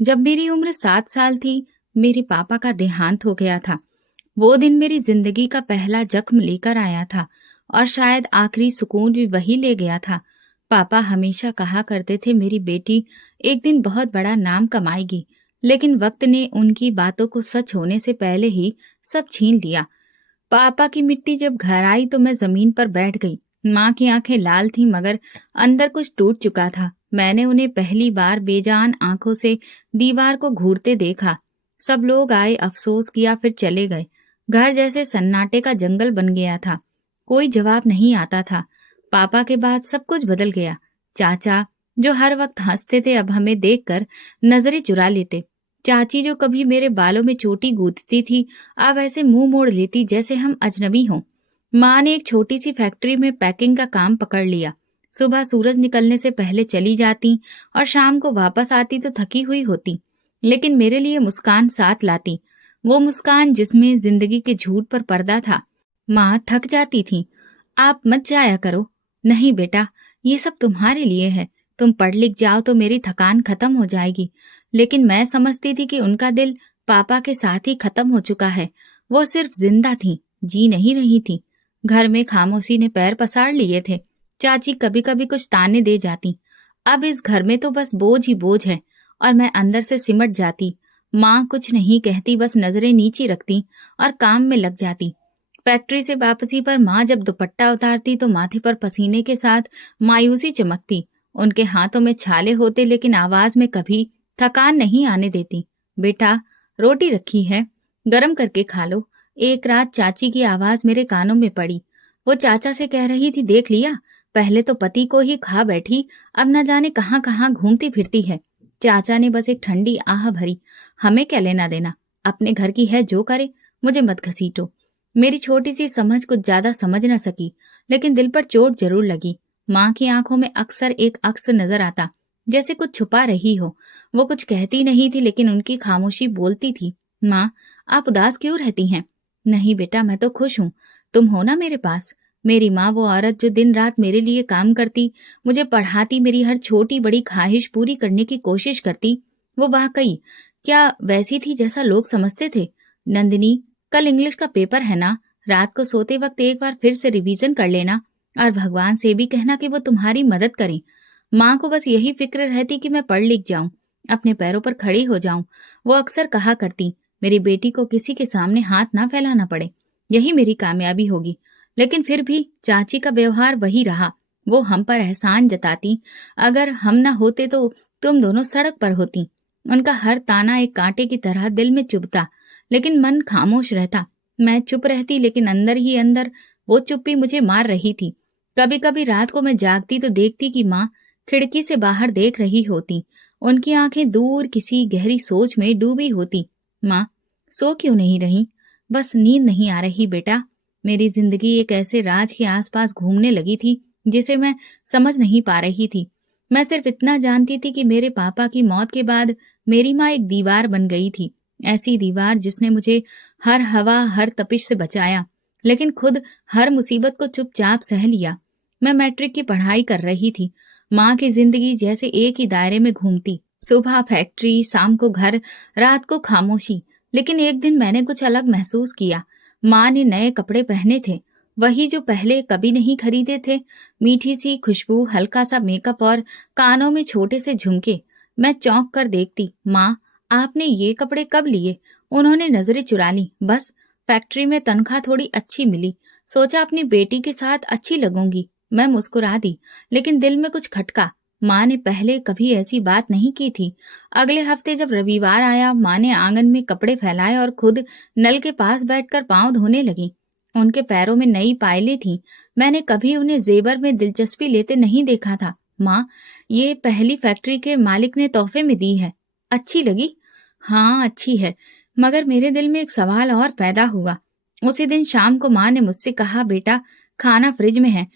जब मेरी उम्र 7 साल थी, मेरे पापा का देहांत हो गया था। वो दिन मेरी जिंदगी का पहला जख्म लेकर आया था और शायद आखिरी सुकून भी वही ले गया था। पापा हमेशा कहा करते थे, मेरी बेटी एक दिन बहुत बड़ा नाम कमाएगी, लेकिन वक्त ने उनकी बातों को सच होने से पहले ही सब छीन लिया। पापा की मिट्टी जब घर आई तो मैं जमीन पर बैठ गई। माँ की आंखें लाल थी, मगर अंदर कुछ टूट चुका था। मैंने उन्हें पहली बार बेजान आंखों से दीवार को घूरते देखा। सब लोग आए, अफसोस किया, फिर चले गए। घर जैसे सन्नाटे का जंगल बन गया था। कोई जवाब नहीं आता था। पापा के बाद सब कुछ बदल गया। चाचा, जो हर वक्त हंसते थे, अब हमें देखकर नजरें चुरा लेते। चाची, जो कभी मेरे बालों में चोटी गूंथती थी, अब ऐसे मुंह मोड़ लेती जैसे हम अजनबी हों। माँ ने एक छोटी सी फैक्ट्री में पैकिंग का काम पकड़ लिया। सुबह सूरज निकलने से पहले चली जाती और शाम को वापस आती तो थकी हुई होती, लेकिन मेरे लिए मुस्कान साथ लाती। वो मुस्कान जिसमें जिंदगी के झूठ पर पर्दा था। माँ थक जाती थी। आप मत जाया करो। नहीं बेटा, ये सब तुम्हारे लिए है। तुम पढ़ लिख जाओ तो मेरी थकान खत्म हो जाएगी। लेकिन मैं समझती थी कि उनका दिल पापा के साथ ही खत्म हो चुका है। वो सिर्फ जिंदा थी, जी नहीं रही थी। घर में खामोशी ने पैर पसार लिए थे। चाची कभी कभी कुछ ताने दे जाती। अब इस घर में तो बस बोझ ही बोझ है, और मैं अंदर से सिमट जाती। माँ कुछ नहीं कहती, बस नजरें नीची रखती और काम में लग जाती। फैक्ट्री से वापसी पर माँ जब दुपट्टा उतारती तो माथे पर पसीने के साथ मायूसी चमकती। उनके हाथों में छाले होते, लेकिन आवाज में कभी थकान नहीं आने देती। बेटा, रोटी रखी है, गरम करके खा लो। एक रात चाची की आवाज मेरे कानों में पड़ी। वो चाचा से कह रही थी, देख लिया, पहले तो पति को ही खा बैठी, अब न जाने कहाँ कहाँ घूमती फिरती है। चाचा ने बस एक ठंडी आह भरी। हमें क्या लेना देना, अपने घर की है, जो करे, मुझे मत घसीटो। मेरी छोटी सी समझ कुछ ज्यादा समझ न सकी, लेकिन दिल पर चोट जरूर लगी। माँ की आंखों में अक्सर एक अक्स नजर आता, जैसे कुछ छुपा रही हो। वो कुछ कहती नहीं थी, लेकिन उनकी खामोशी बोलती थी। माँ, आप उदास क्यों रहती हैं? नहीं बेटा, मैं तो खुश हूँ। तुम हो ना मेरे पास। मेरी माँ, वो औरत जो दिन रात मेरे लिए काम करती, मुझे पढ़ाती, मेरी हर छोटी बड़ी ख्वाहिश पूरी करने की कोशिश करती, वो वाकई क्या वैसी थी जैसा लोग समझते थे? नंदिनी, कल इंग्लिश का पेपर है ना, रात को सोते वक्त एक बार फिर से रिवीजन कर लेना, और भगवान से भी कहना कि वो तुम्हारी मदद करें। माँ को बस यही फिक्र रहती कि मैं पढ़ लिख जाऊं, अपने पैरों पर खड़ी हो जाऊं। वो अक्सर कहा करती, मेरी बेटी को किसी के सामने हाथ ना फैलाना पड़े, यही मेरी कामयाबी होगी। लेकिन फिर भी चाची का व्यवहार वही रहा। वो हम पर एहसान जताती, अगर हम ना होते तो तुम दोनों सड़क पर होती। उनका हर ताना एक कांटे की तरह दिल में चुभता, लेकिन मन खामोश रहता। मैं चुप रहती, लेकिन अंदर ही अंदर वो चुप्पी मुझे मार रही थी। कभी कभी रात को मैं जागती तो देखती कि माँ खिड़की से बाहर देख रही होती। उनकी आंखें दूर किसी गहरी सोच में डूबी होती। माँ, सो क्यों नहीं रही? बस नींद नहीं आ रही बेटा। मेरी जिंदगी एक ऐसे राज के आसपास घूमने लगी थी जिसे मैं समझ नहीं पा रही थी। मैं सिर्फ इतना जानती थी कि मेरे पापा की मौत के बाद मेरी माँ एक दीवार बन गई थी। ऐसी दीवार जिसने मुझे हर हवा, हर तपिश से बचाया, लेकिन खुद हर मुसीबत को चुपचाप सह लिया। मैं मैट्रिक की पढ़ाई कर रही थी। माँ की जिंदगी जैसे एक ही दायरे में घूमती। सुबह फैक्ट्री, शाम को घर, रात को खामोशी। लेकिन एक दिन मैंने कुछ अलग महसूस किया। माँ ने नए कपड़े पहने थे, वही जो पहले कभी नहीं खरीदे थे। मीठी सी खुशबू, हल्का सा मेकअप और कानों में छोटे से झुमके। मैं चौंक कर देखती, माँ, आपने ये कपड़े कब लिए? उन्होंने नजरें चुरा ली। बस, फैक्ट्री में तनख्वाह थोड़ी अच्छी मिली, सोचा अपनी बेटी के साथ अच्छी लगूंगी। मैं मुस्कुरा दी, लेकिन दिल में कुछ खटका। माँ ने पहले कभी ऐसी बात नहीं की थी। अगले हफ्ते जब रविवार आया, माँ ने आंगन में कपड़े फैलाए और खुद नल के पास बैठकर पांव धोने लगी। उनके पैरों में नई पायलें थीं। मैंने कभी उन्हें जेवर में दिलचस्पी लेते नहीं देखा था। माँ, ये पहली फैक्ट्री के मालिक ने तोहफे में दी है। अच्छी लगी? हाँ, अच्छी है। मगर मेरे दिल में एक सवाल और पैदा हुआ। उसी दिन शाम को माँ ने मुझसे कहा, बेटा, खाना फ्रिज में है,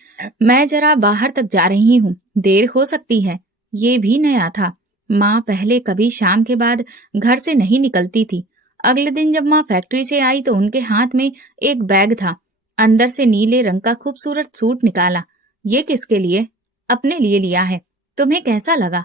मैं जरा बाहर तक जा रही हूँ, देर हो सकती है। ये भी नया था। माँ पहले कभी शाम के बाद घर से नहीं निकलती थी। अगले दिन जब माँ फैक्ट्री से आई तो उनके हाथ में एक बैग था। अंदर से नीले रंग का खूबसूरत सूट निकाला। ये किसके लिए? अपने लिए लिया है। तुम्हें कैसा लगा?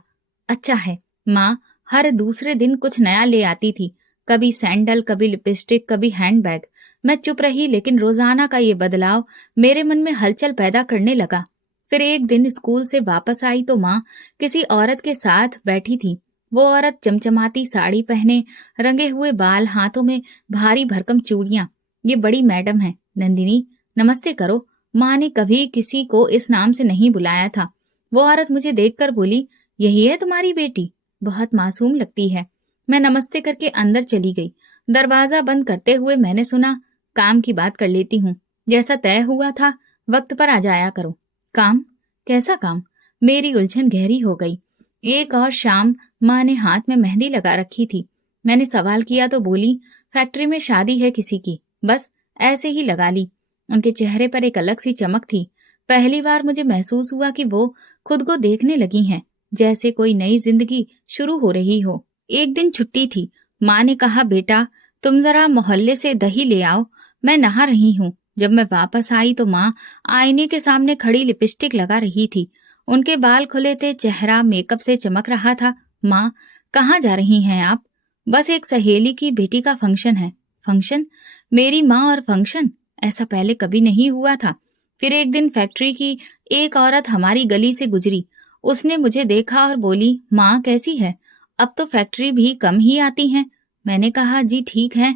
अच्छा है। माँ, हर दूसरे दिन कुछ नया ले आती थी, कभी सैंडल, कभी लिपस्टिक, कभी हैंडबैग। मैं चुप रही, लेकिन रोजाना का ये बदलाव मेरे मन में हलचल पैदा करने लगा। फिर एक दिन स्कूल से वापस आई तो माँ किसी औरत के साथ बैठी थी। वो औरत चमचमाती साड़ी पहने, रंगे हुए बाल, हाथों में भारी भरकम चूड़ियां। ये बड़ी मैडम है, नंदिनी, नमस्ते करो। माँ ने कभी किसी को इस नाम से नहीं बुलाया था। वो औरत मुझे देखकर बोली, यही है तुम्हारी बेटी? बहुत मासूम लगती है। मैं नमस्ते करके अंदर चली गई। दरवाजा बंद करते हुए मैंने सुना, काम की बात कर लेती हूँ। जैसा तय हुआ था, वक्त पर आ जाया करो। काम? कैसा काम? मेरी उलझन गहरी हो गई। एक और शाम माँ ने हाथ में मेहंदी लगा रखी थी। मैंने सवाल किया तो बोली, फैक्ट्री में शादी है किसी की, बस ऐसे ही लगा ली। उनके चेहरे पर एक अलग सी चमक थी। पहली बार मुझे महसूस हुआ कि वो खुद को देखने लगी हैं, जैसे कोई नई जिंदगी शुरू हो रही हो। एक दिन छुट्टी थी। माँ ने कहा, बेटा तुम जरा मोहल्ले से दही ले आओ, मैं नहा रही हूँ। जब मैं वापस आई तो माँ आईने के सामने खड़ी लिपस्टिक लगा रही थी। उनके बाल खुले थे, चेहरा मेकअप से चमक रहा था। माँ, कहाँ जा रही हैं आप? बस एक सहेली की बेटी का फंक्शन है। फंक्शन? मेरी माँ और फंक्शन? ऐसा पहले कभी नहीं हुआ था। फिर एक दिन फैक्ट्री की एक औरत हमारी गली से गुजरी। उसने मुझे देखा और बोली, माँ कैसी है? अब तो फैक्ट्री भी कम ही आती हैं। मैंने कहा, जी ठीक है,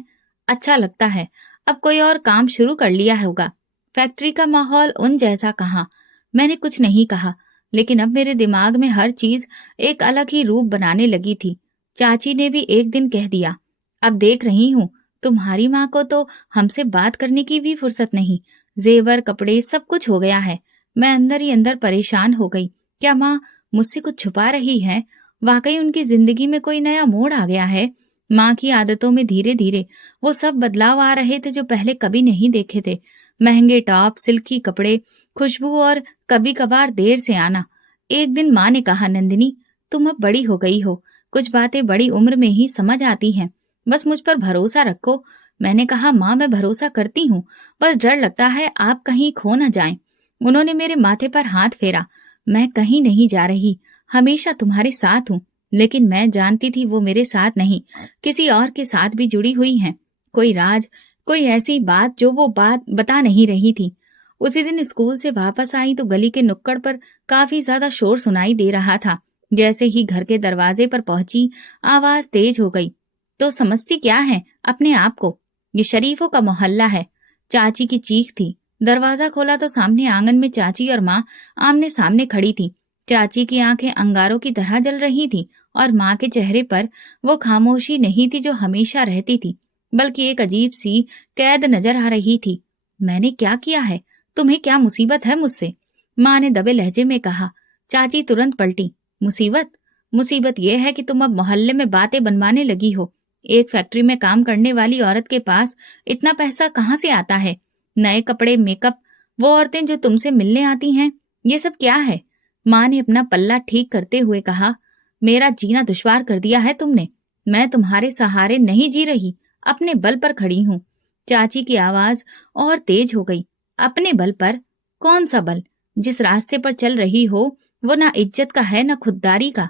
अच्छा लगता है। अब कोई और काम शुरू कर लिया होगा। फैक्ट्री का माहौल उन जैसा कहाँ। मैंने कुछ नहीं कहा, लेकिन अब मेरे दिमाग में हर चीज एक अलग ही रूप बनाने लगी थी। चाची ने भी एक दिन कह दिया, अब देख रही हूँ तुम्हारी माँ को तो हमसे बात करने की भी फुर्सत नहीं। जेवर, कपड़े, सब कुछ हो गया है। मैं अंदर ही अंदर परेशान हो गई। क्या माँ मुझसे कुछ छुपा रही है? वाकई उनकी जिंदगी में कोई नया मोड़ आ गया है। माँ की आदतों में धीरे धीरे वो सब बदलाव आ रहे थे जो पहले कभी नहीं देखे थे। महंगे टॉप, सिल्की कपड़े, खुशबू और कभी कभार देर से आना। एक दिन माँ ने कहा, नंदिनी तुम अब बड़ी हो गई हो, कुछ बातें बड़ी उम्र में ही समझ आती हैं, बस मुझ पर भरोसा रखो। मैंने कहा, माँ मैं भरोसा करती हूँ, बस डर लगता है आप कहीं खो न जाएं। उन्होंने मेरे माथे पर हाथ फेरा। मैं कहीं नहीं जा रही, हमेशा तुम्हारे साथ हूँ। लेकिन मैं जानती थी वो मेरे साथ नहीं, किसी और के साथ भी जुड़ी हुई हैं। कोई राज, कोई ऐसी बात जो वो बात बता नहीं रही थी। उसी दिन स्कूल से वापस आई तो गली के नुक्कड़ पर काफी ज्यादा शोर सुनाई दे रहा था। जैसे ही घर के दरवाजे पर पहुंची, आवाज तेज हो गई। तो समझती क्या है अपने आप को, ये शरीफों का मोहल्ला है। चाची की चीख थी। दरवाजा खोला तो सामने आंगन में चाची और माँ आमने सामने खड़ी थी। चाची की आंखें अंगारों की तरह जल रही थी और माँ के चेहरे पर वो खामोशी नहीं थी जो हमेशा रहती थी, बल्कि एक अजीब सी कैद नजर आ रही थी। मैंने क्या किया है? तुम्हें क्या मुसीबत है मुझसे? माँ ने दबे लहजे में कहा। चाची तुरंत पलटी। मुसीबत? मुसीबत यह है कि तुम अब मोहल्ले में बातें बनवाने लगी हो। एक फैक्ट्री में काम करने वाली औरत के पास इतना पैसा कहाँ से आता है? नए कपड़े, मेकअप, वो औरतें जो तुमसे मिलने आती हैं, ये सब क्या है? माँ ने अपना पल्ला ठीक करते हुए कहा, मेरा जीना दुश्वार कर दिया है तुमने। मैं तुम्हारे सहारे नहीं जी रही, अपने बल पर खड़ी हूँ। चाची की आवाज और तेज हो गई। अपने बल पर? कौन सा बल? जिस रास्ते पर चल रही हो वो ना इज्जत का है ना खुददारी का।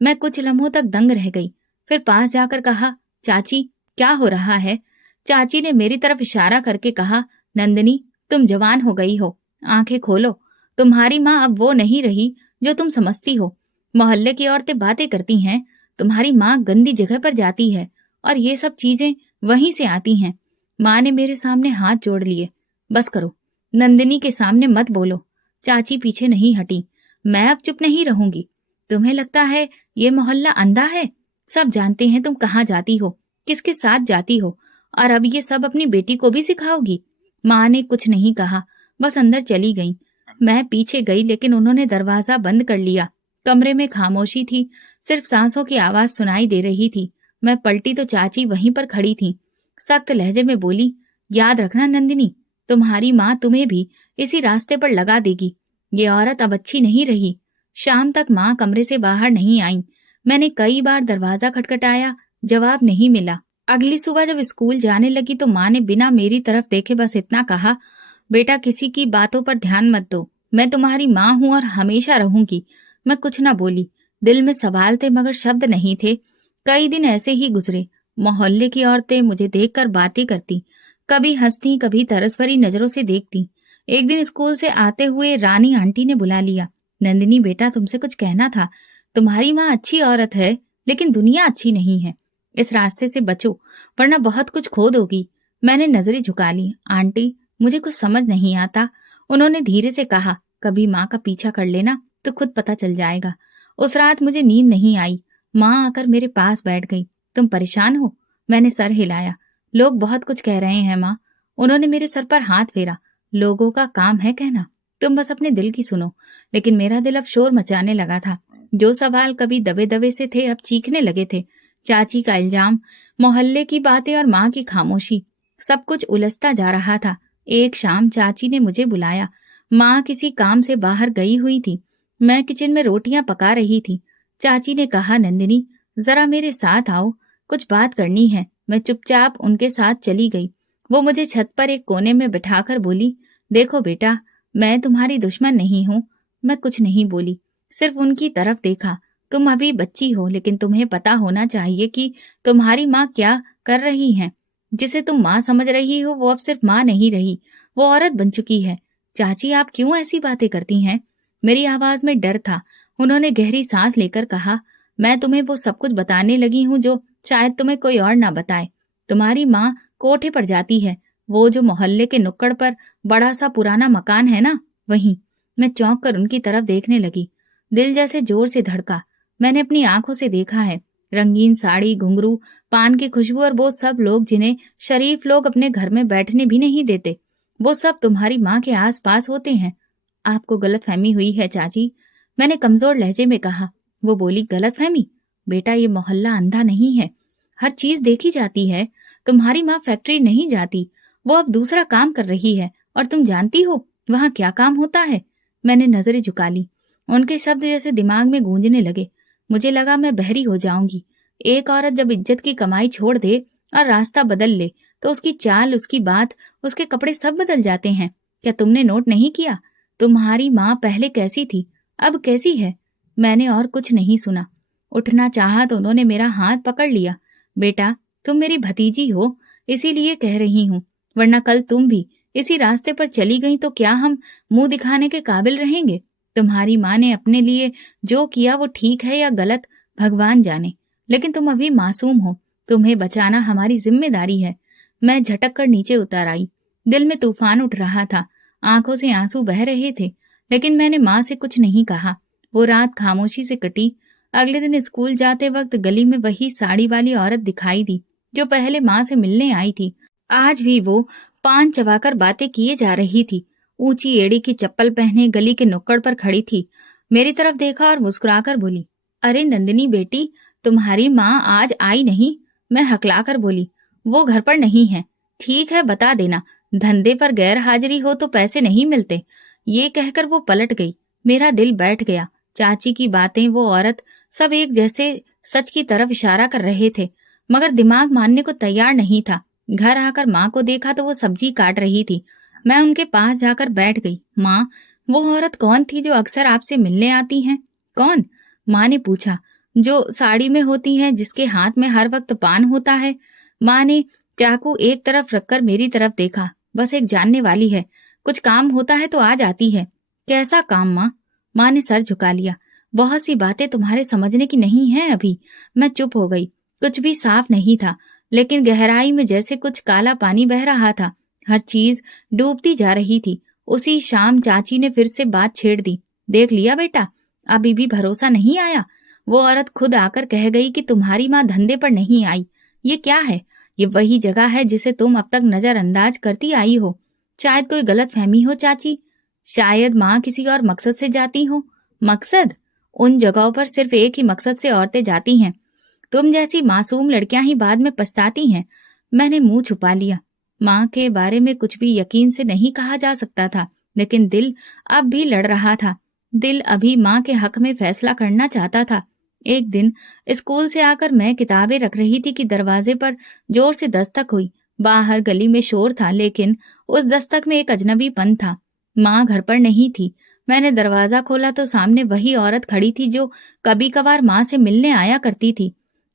मैं कुछ लम्हों तक दंग रह गई, फिर पास जाकर कहा, चाची क्या हो रहा है? चाची ने मेरी तरफ इशारा करके कहा, नंदिनी तुम जवान हो गई हो, आंखें खोलो। तुम्हारी माँ अब वो नहीं रही जो तुम समझती हो। मोहल्ले की औरतें बातें करती हैं, तुम्हारी माँ गंदी जगह पर जाती है और ये सब चीजें वहीं से आती हैं। माँ ने मेरे सामने हाथ जोड़ लिए। बस करो, नंदिनी के सामने मत बोलो। चाची पीछे नहीं हटी। मैं अब चुप नहीं रहूंगी। तुम्हें लगता है ये मोहल्ला अंधा है? सब जानते हैं तुम कहाँ जाती हो, किसके साथ जाती हो, और अब ये सब अपनी बेटी को भी सिखाओगी? माँ ने कुछ नहीं कहा, बस अंदर चली गई। मैं पीछे गई, लेकिन उन्होंने दरवाजा बंद कर लिया। कमरे में खामोशी थी, सिर्फ सांसों की आवाज सुनाई दे रही थी। मैं पलटी तो चाची वहीं पर खड़ी थी। सख्त लहजे में बोली, याद रखना नंदिनी, तुम्हारी माँ तुम्हें भी इसी रास्ते पर लगा देगी। ये औरत अब अच्छी नहीं रही। शाम तक माँ कमरे से बाहर नहीं आई। मैंने कई बार दरवाजा खटखटाया, जवाब नहीं मिला। अगली सुबह जब स्कूल जाने लगी तो माँ ने बिना मेरी तरफ देखे बस इतना कहा, बेटा किसी की बातों पर ध्यान मत दो, मैं तुम्हारी माँ हूँ और हमेशा रहूंगी। मैं कुछ ना बोली। दिल में सवाल थे मगर शब्द नहीं थे। कई दिन ऐसे ही गुजरे। मोहल्ले की औरतें मुझे देखकर बातें करती, कभी हंसती, कभी तरस भरी नजरों से देखती। एक दिन स्कूल से आते हुए रानी आंटी ने बुला लिया। नंदिनी बेटा, तुमसे कुछ कहना था। तुम्हारी माँ अच्छी औरत है, लेकिन दुनिया अच्छी नहीं है। इस रास्ते से बचो, वरना बहुत कुछ खो दोगी। मैंने नजरें झुका ली। आंटी, मुझे कुछ समझ नहीं आता, उन्होंने धीरे से कहा। कभी माँ का पीछा कर लेना तो खुद पता चल जाएगा। उस रात मुझे नींद नहीं आई। माँ आकर मेरे पास बैठ गई। तुम परेशान हो? मैंने सर हिलाया। लोग बहुत कुछ कह रहे हैं माँ। उन्होंने मेरे सर पर हाथ फेरा। लोगों का काम है कहना, तुम बस अपने दिल की सुनो। लेकिन मेरा दिल अब शोर मचाने लगा था। जो सवाल कभी दबे दबे से थे, अब चीखने लगे थे। चाची का इल्जाम, मोहल्ले की बातें और माँ की खामोशी, सब कुछ उलझता जा रहा था। एक शाम चाची ने मुझे बुलाया। माँ किसी काम से बाहर गई हुई थी। मैं किचन में रोटियां पका रही थी। चाची ने कहा, नंदिनी जरा मेरे साथ आओ, कुछ बात करनी है। मैं चुपचाप उनके साथ चली गई। वो मुझे छत पर एक कोने में बिठाकर बोली, देखो बेटा, मैं तुम्हारी दुश्मन नहीं हूँ। मैं कुछ नहीं बोली, सिर्फ उनकी तरफ देखा। तुम अभी बच्ची हो, लेकिन तुम्हें पता होना चाहिए कि तुम्हारी माँ क्या कर रही हैं। जिसे तुम माँ समझ रही हो, वो अब सिर्फ माँ नहीं रही, वो औरत बन चुकी है। चाची, आप क्यों ऐसी बातें करती हैं? मेरी आवाज में डर था। उन्होंने गहरी सांस लेकर कहा, मैं तुम्हें वो सब कुछ बताने लगी हूँ जो शायद तुम्हें कोई और ना बताए। तुम्हारी माँ कोठे पर जाती है, वो जो मोहल्ले के नुक्कड़ पर बड़ा सा पुराना मकान है ना, वहीं। मैं चौंक कर उनकी तरफ देखने लगी। दिल जैसे जोर से धड़का। मैंने अपनी आंखों से देखा है, रंगीन साड़ी, घुंघरू, पान की खुशबू और वो सब लोग जिन्हें शरीफ लोग अपने घर में बैठने भी नहीं देते, वो सब तुम्हारी माँ के आस पास होते हैं। आपको गलतफहमी हुई है चाची, मैंने कमजोर लहजे में कहा। वो बोली, गलतफहमी? बेटा, ये मोहल्ला अंधा नहीं है, हर चीज देखी जाती है। तुम्हारी माँ फैक्ट्री नहीं जाती, वो अब दूसरा काम कर रही है। और तुम जानती हो वहां क्या काम होता है? मैंने नजरें झुका ली। उनके शब्द जैसे दिमाग में गूंजने लगे। मुझे लगा मैं बहरी हो जाऊंगी। एक औरत जब इज्जत की कमाई छोड़ दे और रास्ता बदल ले, तो उसकी चाल, उसकी बात, उसके कपड़े सब बदल जाते हैं। क्या तुमने नोट नहीं किया? तुम्हारी माँ पहले कैसी थी, अब कैसी है? मैंने और कुछ नहीं सुना। उठना चाहा तो उन्होंने मेरा हाथ पकड़ लिया। बेटा, तुम मेरी भतीजी हो, इसीलिए कह रही हूँ, वरना कल तुम भी इसी रास्ते पर चली गई तो क्या हम मुंह दिखाने के काबिल रहेंगे? तुम्हारी माँ ने अपने लिए जो किया वो ठीक है या गलत, भगवान जाने, लेकिन तुम अभी मासूम हो। तुम्हें बचाना हमारी जिम्मेदारी है। मैं झटक कर नीचे उतर आई। दिल में तूफान उठ रहा था, आंखों से आंसू बह रहे थे, लेकिन मैंने माँ से कुछ नहीं कहा। वो रात खामोशी से कटी। अगले दिन स्कूल जाते वक्त गली में वही साड़ी वाली औरत दिखाई दी जो पहले माँ से मिलने आई थी। आज भी वो पान चबाकर बातें किए जा रही थी। ऊंची एड़ी की चप्पल पहने गली के नुक्कड़ पर खड़ी थी। मेरी तरफ देखा और मुस्कुराकर बोली, अरे नंदिनी बेटी, तुम्हारी माँ आज आई नहीं? मैं हकलाकर बोली, वो घर पर नहीं है। ठीक है, बता देना, धंधे पर गैर हाजिरी हो तो पैसे नहीं मिलते। ये कहकर वो पलट गई। मेरा दिल बैठ गया। चाची की बातें, वो औरत, सब एक जैसे सच की तरफ इशारा कर रहे थे, मगर दिमाग मानने को तैयार नहीं था। घर आकर माँ को देखा तो वो सब्जी काट रही थी। मैं उनके पास जाकर बैठ गई। माँ, वो औरत कौन थी जो अक्सर आपसे मिलने आती हैं? कौन? माँ ने पूछा। जो साड़ी में होती है, जिसके हाथ में हर वक्त पान होता है। माँ ने चाकू एक तरफ रखकर मेरी तरफ देखा। बस एक जानने वाली है, कुछ काम होता है तो आ जाती है। कैसा काम माँ? माँ ने सर झुका लिया। बहुत सी बातें तुम्हारे समझने की नहीं है अभी। मैं चुप हो गई। कुछ भी साफ नहीं था, लेकिन गहराई में जैसे कुछ काला पानी बह रहा था। हर चीज डूबती जा रही थी। उसी शाम चाची ने फिर से बात छेड़ दी। देख लिया बेटा, अभी भी भरोसा नहीं आया? वो औरत खुद आकर कह गई कि तुम्हारी माँ धंधे पर नहीं आई। ये क्या है? ये वही जगह है जिसे तुम अब तक नजरअंदाज करती आई हो। शायद कोई गलत फहमी हो चाची, शायद माँ किसी और मकसद से जाती हो। मकसद? उन जगहों पर सिर्फ एक ही मकसद से औरतें जाती हैं। तुम जैसी मासूम लड़कियां ही बाद में पछताती हैं। मैंने मुंह छुपा लिया। माँ के बारे में कुछ भी यकीन से नहीं कहा जा सकता था, लेकिन दिल अब भी लड़ रहा था। दिल अभी माँ के हक में फैसला करना चाहता था। एक दिन स्कूल से आकर मैं किताबें रख रही थी कि दरवाजे पर जोर से दस्तक हुई। बाहर गली में शोर था, लेकिन उस दस्तक में एक अजनबीपन था। माँ घर पर नहीं थी। मैंने दरवाजा खोला तो सामने वही औरत खड़ी थी जो कभी कभार माँ से मिलने आया करती थी।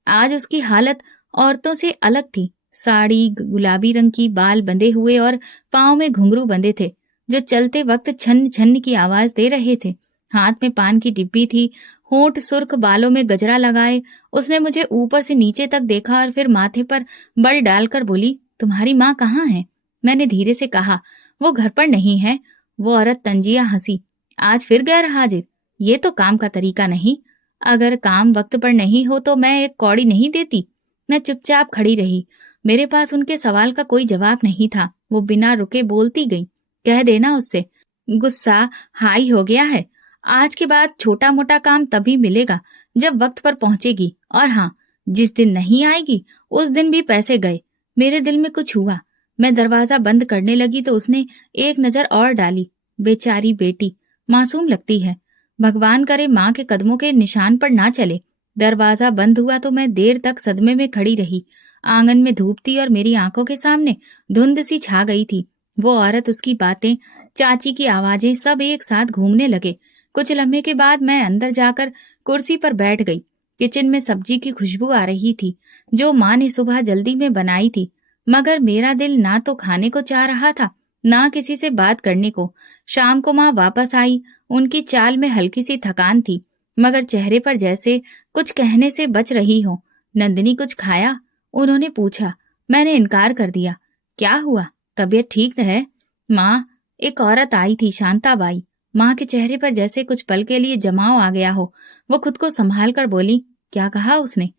आज उसकी हालत औरतों से अलग थी। साड़ी गुलाबी रंग की, बाल बंधे हुए और पाँव में घुंघरू बंधे थे, जो चलते वक्त छन्न छन्न की आवाज दे रहे थे। हाथ में पान की डिब्बी थी, होंठ सुर्ख, बालों में गजरा लगाए। उसने मुझे ऊपर से नीचे तक देखा और फिर माथे पर बल डालकर बोली, तुम्हारी माँ कहाँ है? मैंने धीरे से कहा, वो घर पर नहीं है। वो औरत तंजिया हंसी। आज फिर गैर हाजिर? ये तो काम का तरीका नहीं। अगर काम वक्त पर नहीं हो तो मैं एक कौड़ी नहीं देती। मैं चुपचाप खड़ी रही। मेरे पास उनके सवाल का कोई जवाब नहीं था। वो बिना रुके बोलती गई, कह देना उससे, गुस्सा हाई हो गया है। आज के बाद छोटा मोटा काम तभी मिलेगा जब वक्त पर पहुंचेगी, और हाँ, जिस दिन नहीं आएगी उस दिन भी पैसे गए। मेरे दिल में कुछ हुआ। मैं दरवाजा बंद करने लगी तो उसने एक नजर और डाली। बेचारी बेटी, मासूम लगती है। भगवान करे माँ के कदमों के निशान पर ना चले। दरवाजा बंद हुआ तो मैं देर तक सदमे में खड़ी रही। आंगन में धूप थी और मेरी आंखों के सामने धुंध सी छा गई थी। वो औरत, उसकी बातें, चाची की आवाजें सब एक साथ घूमने लगे। कुछ लम्हे के बाद मैं अंदर जाकर कुर्सी पर बैठ गई। किचन में सब्जी की खुशबू आ रही थी, जो माँ ने सुबह जल्दी में बनाई थी। मगर मेरा दिल ना तो खाने को चाह रहा था, ना किसी से बात करने को। शाम को माँ वापस आई। उनकी चाल में हल्की सी थकान थी, मगर चेहरे पर जैसे कुछ कहने से बच रही हो। नंदिनी, कुछ खाया? उन्होंने पूछा। मैंने इनकार कर दिया। क्या हुआ, तबीयत ठीक है? माँ, एक औरत आई थी, शांताबाई। माँ के चेहरे पर जैसे कुछ पल के लिए जमाव आ गया हो। वो खुद को संभाल कर बोली, क्या कहा उसने?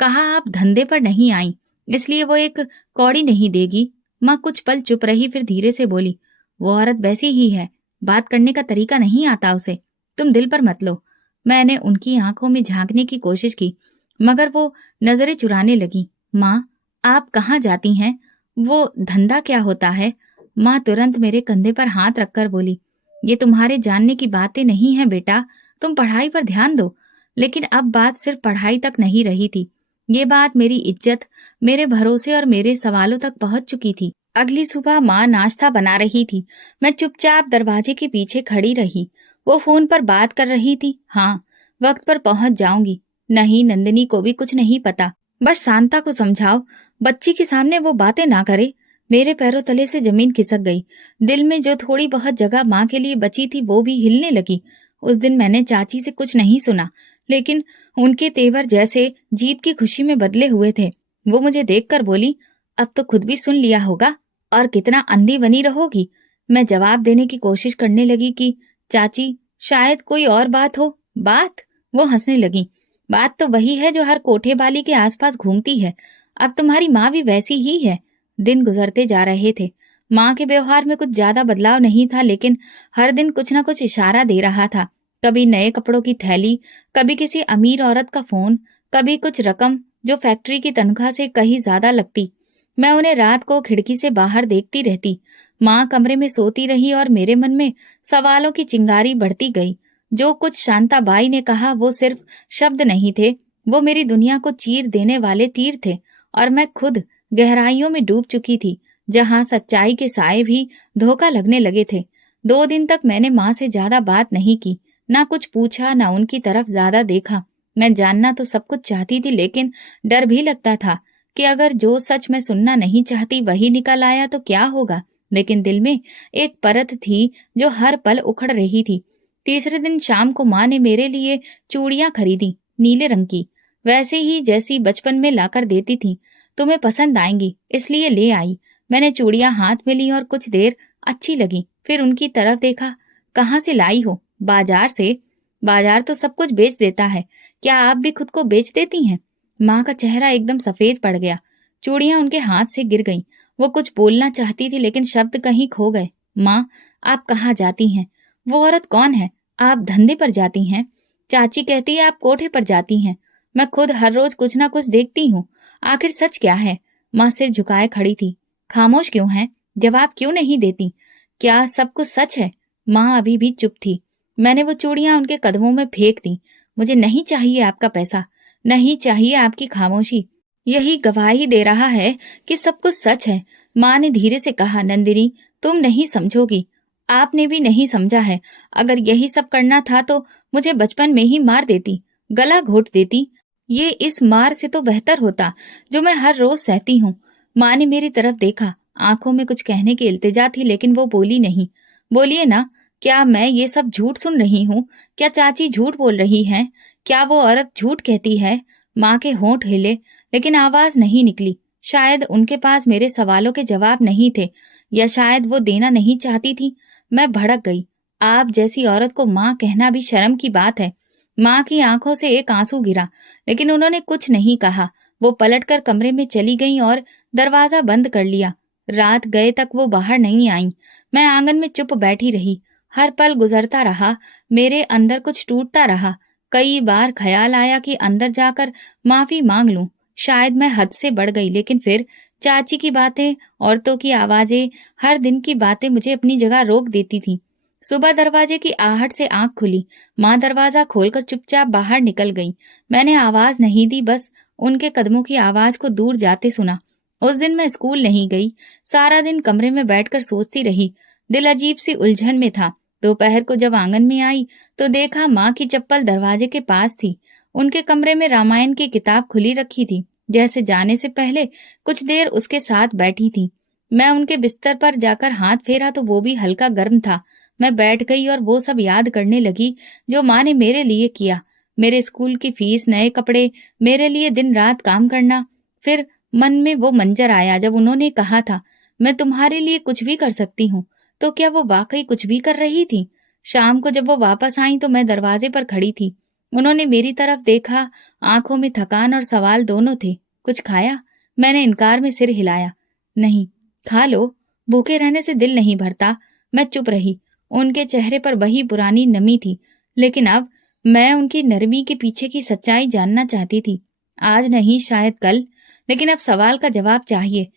कहा आप धंधे पर नहीं आई, इसलिए वो एक कौड़ी नहीं देगी। माँ कुछ पल चुप रही, फिर धीरे से बोली, वो औरत वैसी ही है, बात करने का तरीका नहीं आता उसे, तुम दिल पर मत लो। मैंने उनकी आंखों में झांकने की कोशिश की, मगर वो नजरें चुराने लगी। माँ, आप कहाँ जाती हैं? वो धंधा क्या होता है? माँ तुरंत मेरे कंधे पर हाथ रखकर बोली, ये तुम्हारे जानने की बातें नहीं है बेटा, तुम पढ़ाई पर ध्यान दो। लेकिन अब बात सिर्फ पढ़ाई तक नहीं रही थी। ये बात मेरी इज्जत, मेरे भरोसे और मेरे सवालों तक पहुंच चुकी थी। अगली सुबह माँ नाश्ता बना रही थी। मैं चुपचाप दरवाजे के पीछे खड़ी रही। वो फोन पर बात कर रही थी। हाँ, वक्त पर पहुंच जाऊंगी। नहीं, नंदिनी को भी कुछ नहीं पता। बस शांता को समझाओ, बच्ची के सामने वो बातें ना करे। मेरे पैरों तले से जमीन खिसक गई। दिल में जो थोड़ी बहुत जगह माँ के लिए बची थी वो भी हिलने लगी। उस दिन मैंने चाची से कुछ नहीं सुना, लेकिन उनके तेवर जैसे जीत की खुशी में बदले हुए थे। वो मुझे देखकर बोली, अब तो खुद भी सुन लिया होगा, और कितना अंधी बनी रहोगी। मैं जवाब देने की कोशिश करने लगी कि चाची, शायद कोई और बात हो। बात? वो हंसने लगी। बात तो वही है जो हर कोठे बाली के आसपास घूमती है। अब तुम्हारी माँ भी वैसी ही है। दिन गुजरते जा रहे थे। माँ के व्यवहार में कुछ ज्यादा बदलाव नहीं था, लेकिन हर दिन कुछ न कुछ इशारा दे रहा था। कभी नए कपड़ों की थैली, कभी किसी अमीर औरत का फोन, कभी कुछ रकम जो फैक्ट्री की तनख्वाह से कहीं ज्यादा लगती। मैं उन्हें रात को खिड़की से बाहर देखती रहती। माँ कमरे में सोती रही और मेरे मन में सवालों की चिंगारी बढ़ती गई। जो कुछ शांताबाई ने कहा वो सिर्फ शब्द नहीं थे, वो मेरी दुनिया को चीर देने वाले तीर थे। और मैं खुद गहराइयों में डूब चुकी थी, जहां सच्चाई के साए भी धोखा लगने लगे थे। 2 दिन तक मैंने माँ से ज्यादा बात नहीं की, ना कुछ पूछा, ना उनकी तरफ ज्यादा देखा। मैं जानना तो सब कुछ चाहती थी, लेकिन डर भी लगता था कि अगर जो सच मैं सुनना नहीं चाहती वही निकल आया तो क्या होगा। लेकिन दिल में एक परत थी जो हर पल उखड़ रही थी। तीसरे दिन शाम को माँ ने मेरे लिए चूड़ियां खरीदी, नीले रंग की, वैसे ही जैसी बचपन में लाकर देती थी। तुम्हें पसंद आएंगी इसलिए ले आई। मैंने चूड़ियां हाथ में ली और कुछ देर अच्छी लगी, फिर उनकी तरफ देखा। कहाँ से लाई हो? बाजार से। बाजार तो सब कुछ बेच देता है, क्या आप भी खुद को बेच देती हैं? माँ का चेहरा एकदम सफेद पड़ गया। चूड़ियां उनके हाथ से गिर गईं। वो कुछ बोलना चाहती थी, लेकिन शब्द कहीं खो गए। माँ, आप कहाँ जाती हैं? वो औरत कौन है? आप धंधे पर जाती हैं? चाची कहती है आप कोठे पर जाती हैं। मैं खुद हर रोज कुछ ना कुछ देखती हूँ। आखिर सच क्या है? माँ सिर झुकाए खड़ी थी। खामोश क्यों है? जवाब क्यों नहीं देती? क्या सब कुछ सच है? माँ अभी भी चुप थी। मैंने वो चूड़ियां उनके कदमों में फेंक दी। मुझे नहीं चाहिए आपका पैसा, नहीं चाहिए आपकी खामोशी। यही गवाही दे रहा है कि सब कुछ सच है। माँ ने धीरे से कहा, नंदिनी, तुम नहीं समझोगी। आपने भी नहीं समझा है। अगर यही सब करना था तो मुझे बचपन में ही मार देती, गला घोट देती। ये इस मार से तो बेहतर होता जो मैं हर रोज सहती हूँ। माँ ने मेरी तरफ देखा, आंखों में कुछ कहने की इल्तिजा थी लेकिन वो बोली नहीं। बोलिए ना, क्या मैं ये सब झूठ सुन रही हूँ? क्या चाची झूठ बोल रही हैं? क्या वो औरत झूठ कहती है? माँ के होंठ हिले लेकिन आवाज नहीं निकली। शायद उनके पास मेरे सवालों के जवाब नहीं थे, या शायद वो देना नहीं चाहती थी। मैं भड़क गई। आप जैसी औरत को माँ कहना भी शर्म की बात है। माँ की आंखों से एक आंसू गिरा, लेकिन उन्होंने कुछ नहीं कहा। वो पलटकर कमरे में चली गईं और दरवाजा बंद कर लिया। रात गए तक वो बाहर नहीं आईं। मैं आंगन में चुप बैठी रही। हर पल गुजरता रहा, मेरे अंदर कुछ टूटता रहा। कई बार ख्याल आया कि अंदर जाकर माफी मांग लूं। शायद मैं हद से बढ़ गई, लेकिन फिर चाची की बातें, औरतों की आवाजें, हर दिन की बातें मुझे अपनी जगह रोक देती थी। सुबह दरवाजे की आहट से आंख खुली। माँ दरवाजा खोलकर चुपचाप बाहर निकल गई। मैंने आवाज नहीं दी, बस उनके कदमों की आवाज को दूर जाते सुना। उस दिन मैं स्कूल नहीं गई। सारा दिन कमरे में बैठकर सोचती रही। दिल अजीब सी उलझन में था। दोपहर को जब आंगन में आई तो देखा माँ की चप्पल दरवाजे के पास थी। उनके कमरे में रामायण की किताब खुली रखी थी, जैसे जाने से पहले कुछ देर उसके साथ बैठी थी। मैं उनके बिस्तर पर जाकर हाथ फेरा तो वो भी हल्का गर्म था। मैं बैठ गई और वो सब याद करने लगी जो माँ ने मेरे लिए किया। मेरे स्कूल की फीस, नए कपड़े, मेरे लिए दिन रात काम करना। फिर मन में वो मंजर आया जब उन्होंने कहा था, मैं तुम्हारे लिए कुछ भी कर सकती हूँ। तो क्या वो वाकई कुछ भी कर रही थी? शाम को जब वो वापस आई तो मैं दरवाजे पर खड़ी थी। उन्होंने मेरी तरफ देखा। आंखों में थकान और सवाल दोनों थे। कुछ खाया? मैंने इनकार में सिर हिलाया। नहीं। खा लो, भूखे रहने से दिल नहीं भरता। मैं चुप रही। उनके चेहरे पर वही पुरानी नमी थी, लेकिन अब मैं उनकी नरमी के पीछे की सच्चाई जानना चाहती थी। आज नहीं, शायद कल, लेकिन अब सवाल का जवाब चाहिए।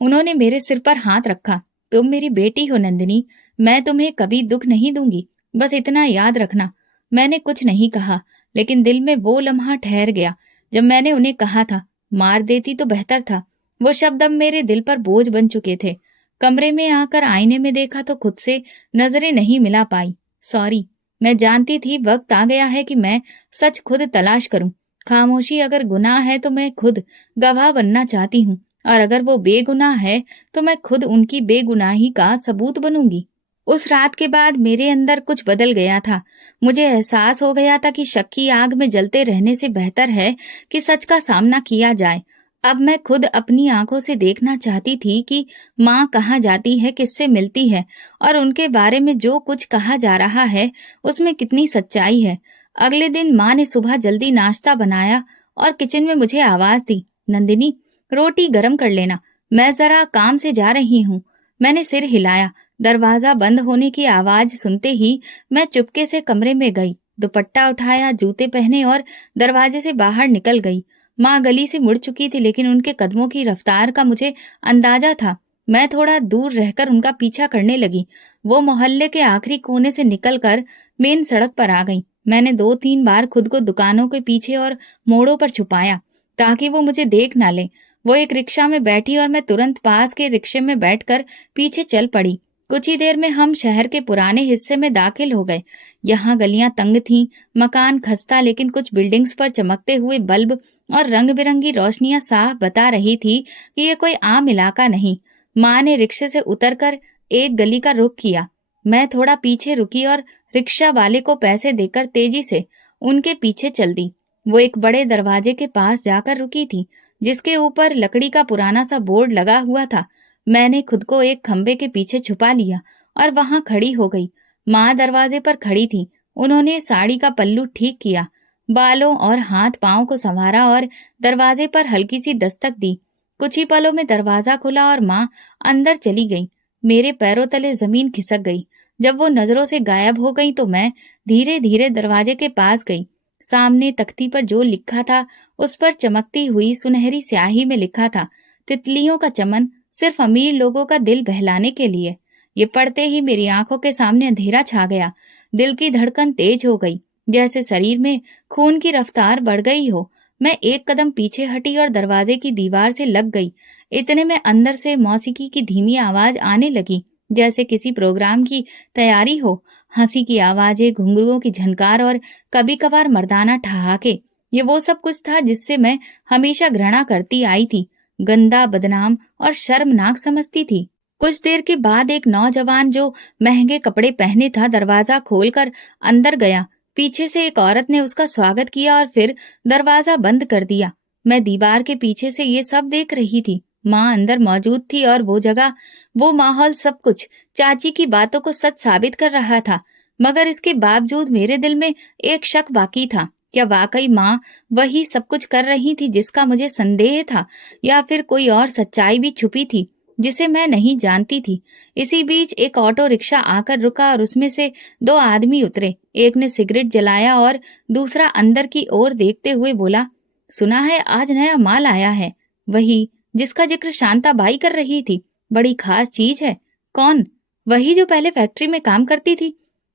उन्होंने मेरे सिर पर हाथ रखा। तुम मेरी बेटी हो नंदिनी, मैं तुम्हें कभी दुख नहीं दूंगी, बस इतना याद रखना। मैंने कुछ नहीं कहा, लेकिन दिल में वो लम्हा ठहर गया जब मैंने उन्हें कहा था, मार देती तो बेहतर था। वो शब्द अब मेरे दिल पर बोझ बन चुके थे। कमरे में आकर आईने में देखा तो खुद से नजरें नहीं मिला पाई। सॉरी। मैं जानती थी वक्त आ गया है कि मैं सच खुद तलाश करूं। खामोशी अगर गुनाह है तो मैं खुद गवाह बनना चाहती हूँ, और अगर वो बेगुनाह है तो मैं खुद उनकी बेगुनाही का सबूत बनूंगी। उस रात के बाद मेरे अंदर कुछ बदल गया था। मुझे एहसास हो गया था कि शक की आग में जलते रहने से बेहतर है कि सच का सामना किया जाए। अब मैं खुद अपनी आंखों से देखना चाहती थी कि माँ कहाँ जाती है, किससे मिलती है, और उनके बारे में जो कुछ कहा जा रहा है उसमें कितनी सच्चाई है। अगले दिन माँ ने सुबह जल्दी नाश्ता बनाया और किचन में मुझे आवाज दी, नंदिनी रोटी गरम कर लेना, मैं जरा काम से जा रही हूँ। मैंने सिर हिलाया। दरवाजा बंद होने की आवाज सुनते ही मैं चुपके से कमरे में गई, दुपट्टा उठाया, जूते पहने और दरवाजे से बाहर निकल गई। माँ गली से मुड़ चुकी थी, लेकिन उनके कदमों की रफ्तार का मुझे अंदाजा था। मैं थोड़ा दूर रहकर उनका पीछा करने लगी। वो मोहल्ले के आखिरी कोने से निकलकर मेन सड़क पर आ गई। मैंने 2-3 बार खुद को दुकानों के पीछे और मोड़ों पर छुपाया ताकि वो मुझे देख ना ले। वो एक रिक्शा में बैठी और मैं तुरंत पास के रिक्शे में बैठकर पीछे चल पड़ी। कुछ ही देर में हम शहर के पुराने हिस्से में दाखिल हो गए। यहाँ गलियां तंग थीं, मकान खस्ता, लेकिन कुछ बिल्डिंग्स पर चमकते हुए बल्ब और रंग बिरंगी रोशनियां साफ बता रही थी कि ये कोई आम इलाका नहीं। माँ ने रिक्शे से उतरकर एक गली का रुख किया। मैं थोड़ा पीछे रुकी और रिक्शा वाले को पैसे देकर तेजी से उनके पीछे चल दी। वो एक बड़े दरवाजे के पास जाकर रुकी थी, जिसके ऊपर लकड़ी का पुराना सा बोर्ड लगा हुआ था। मैंने खुद को एक खंबे के पीछे छुपा लिया और वहां खड़ी हो गई। माँ दरवाजे पर खड़ी थी। उन्होंने साड़ी का पल्लू ठीक किया, बालों और हाथ पांव को संवारा और दरवाजे पर हल्की सी दस्तक दी। कुछ ही पलों में दरवाजा खुला और माँ अंदर चली गई। मेरे पैरों तले जमीन खिसक गई। जब वो नजरों से गायब हो गई तो मैं धीरे धीरे दरवाजे के पास गई। सामने तख्ती पर जो लिखा था उस पर चमकती हुई सुनहरी स्याही में लिखा था, तितलियों का चमन सिर्फ अमीर लोगों का दिल बहलाने के लिए। ये पढ़ते ही मेरी आंखों के सामने अंधेरा छा गया। दिल की धड़कन तेज हो गई, जैसे शरीर में खून की रफ्तार बढ़ गई हो। मैं एक कदम पीछे हटी और दरवाजे की दीवार से लग गई। इतने में अंदर से मौसीकी की धीमी आवाज आने लगी, जैसे किसी प्रोग्राम की तैयारी हो। हंसी की आवाजें, घुंघरुओं की झनकार और कभी कभार मर्दाना ठहाके। ये वो सब कुछ था जिससे मैं हमेशा घृणा करती आई थी, गंदा, बदनाम और शर्मनाक समझती थी। कुछ देर के बाद एक नौजवान जो महंगे कपड़े पहने था दरवाजा खोलकर अंदर गया। पीछे से एक औरत ने उसका स्वागत किया और फिर दरवाजा बंद कर दिया। मैं दीवार के पीछे से ये सब देख रही थी। माँ अंदर मौजूद थी और वो जगह, वो माहौल, सब कुछ चाची की बातों को सच साबित कर रहा था। मगर इसके बावजूद मेरे दिल में एक शक बाकी था। क्या वाकई माँ वही सब कुछ कर रही थी जिसका मुझे संदेह था, या फिर कोई और सच्चाई भी छुपी थी जिसे मैं नहीं जानती थी। इसी बीच एक ऑटो रिक्शा आकर रुका और उसमें से दो आदमी उतरे। एक ने सिगरेट जलाया और दूसरा अंदर की ओर देखते हुए बोला, सुना है आज नया माल आया है, वही जिसका जिक्र शांता बाई कर रही थी। बड़ी खास चीज है। कौन? वही जो पहले फैक्ट्री में काम करती थी।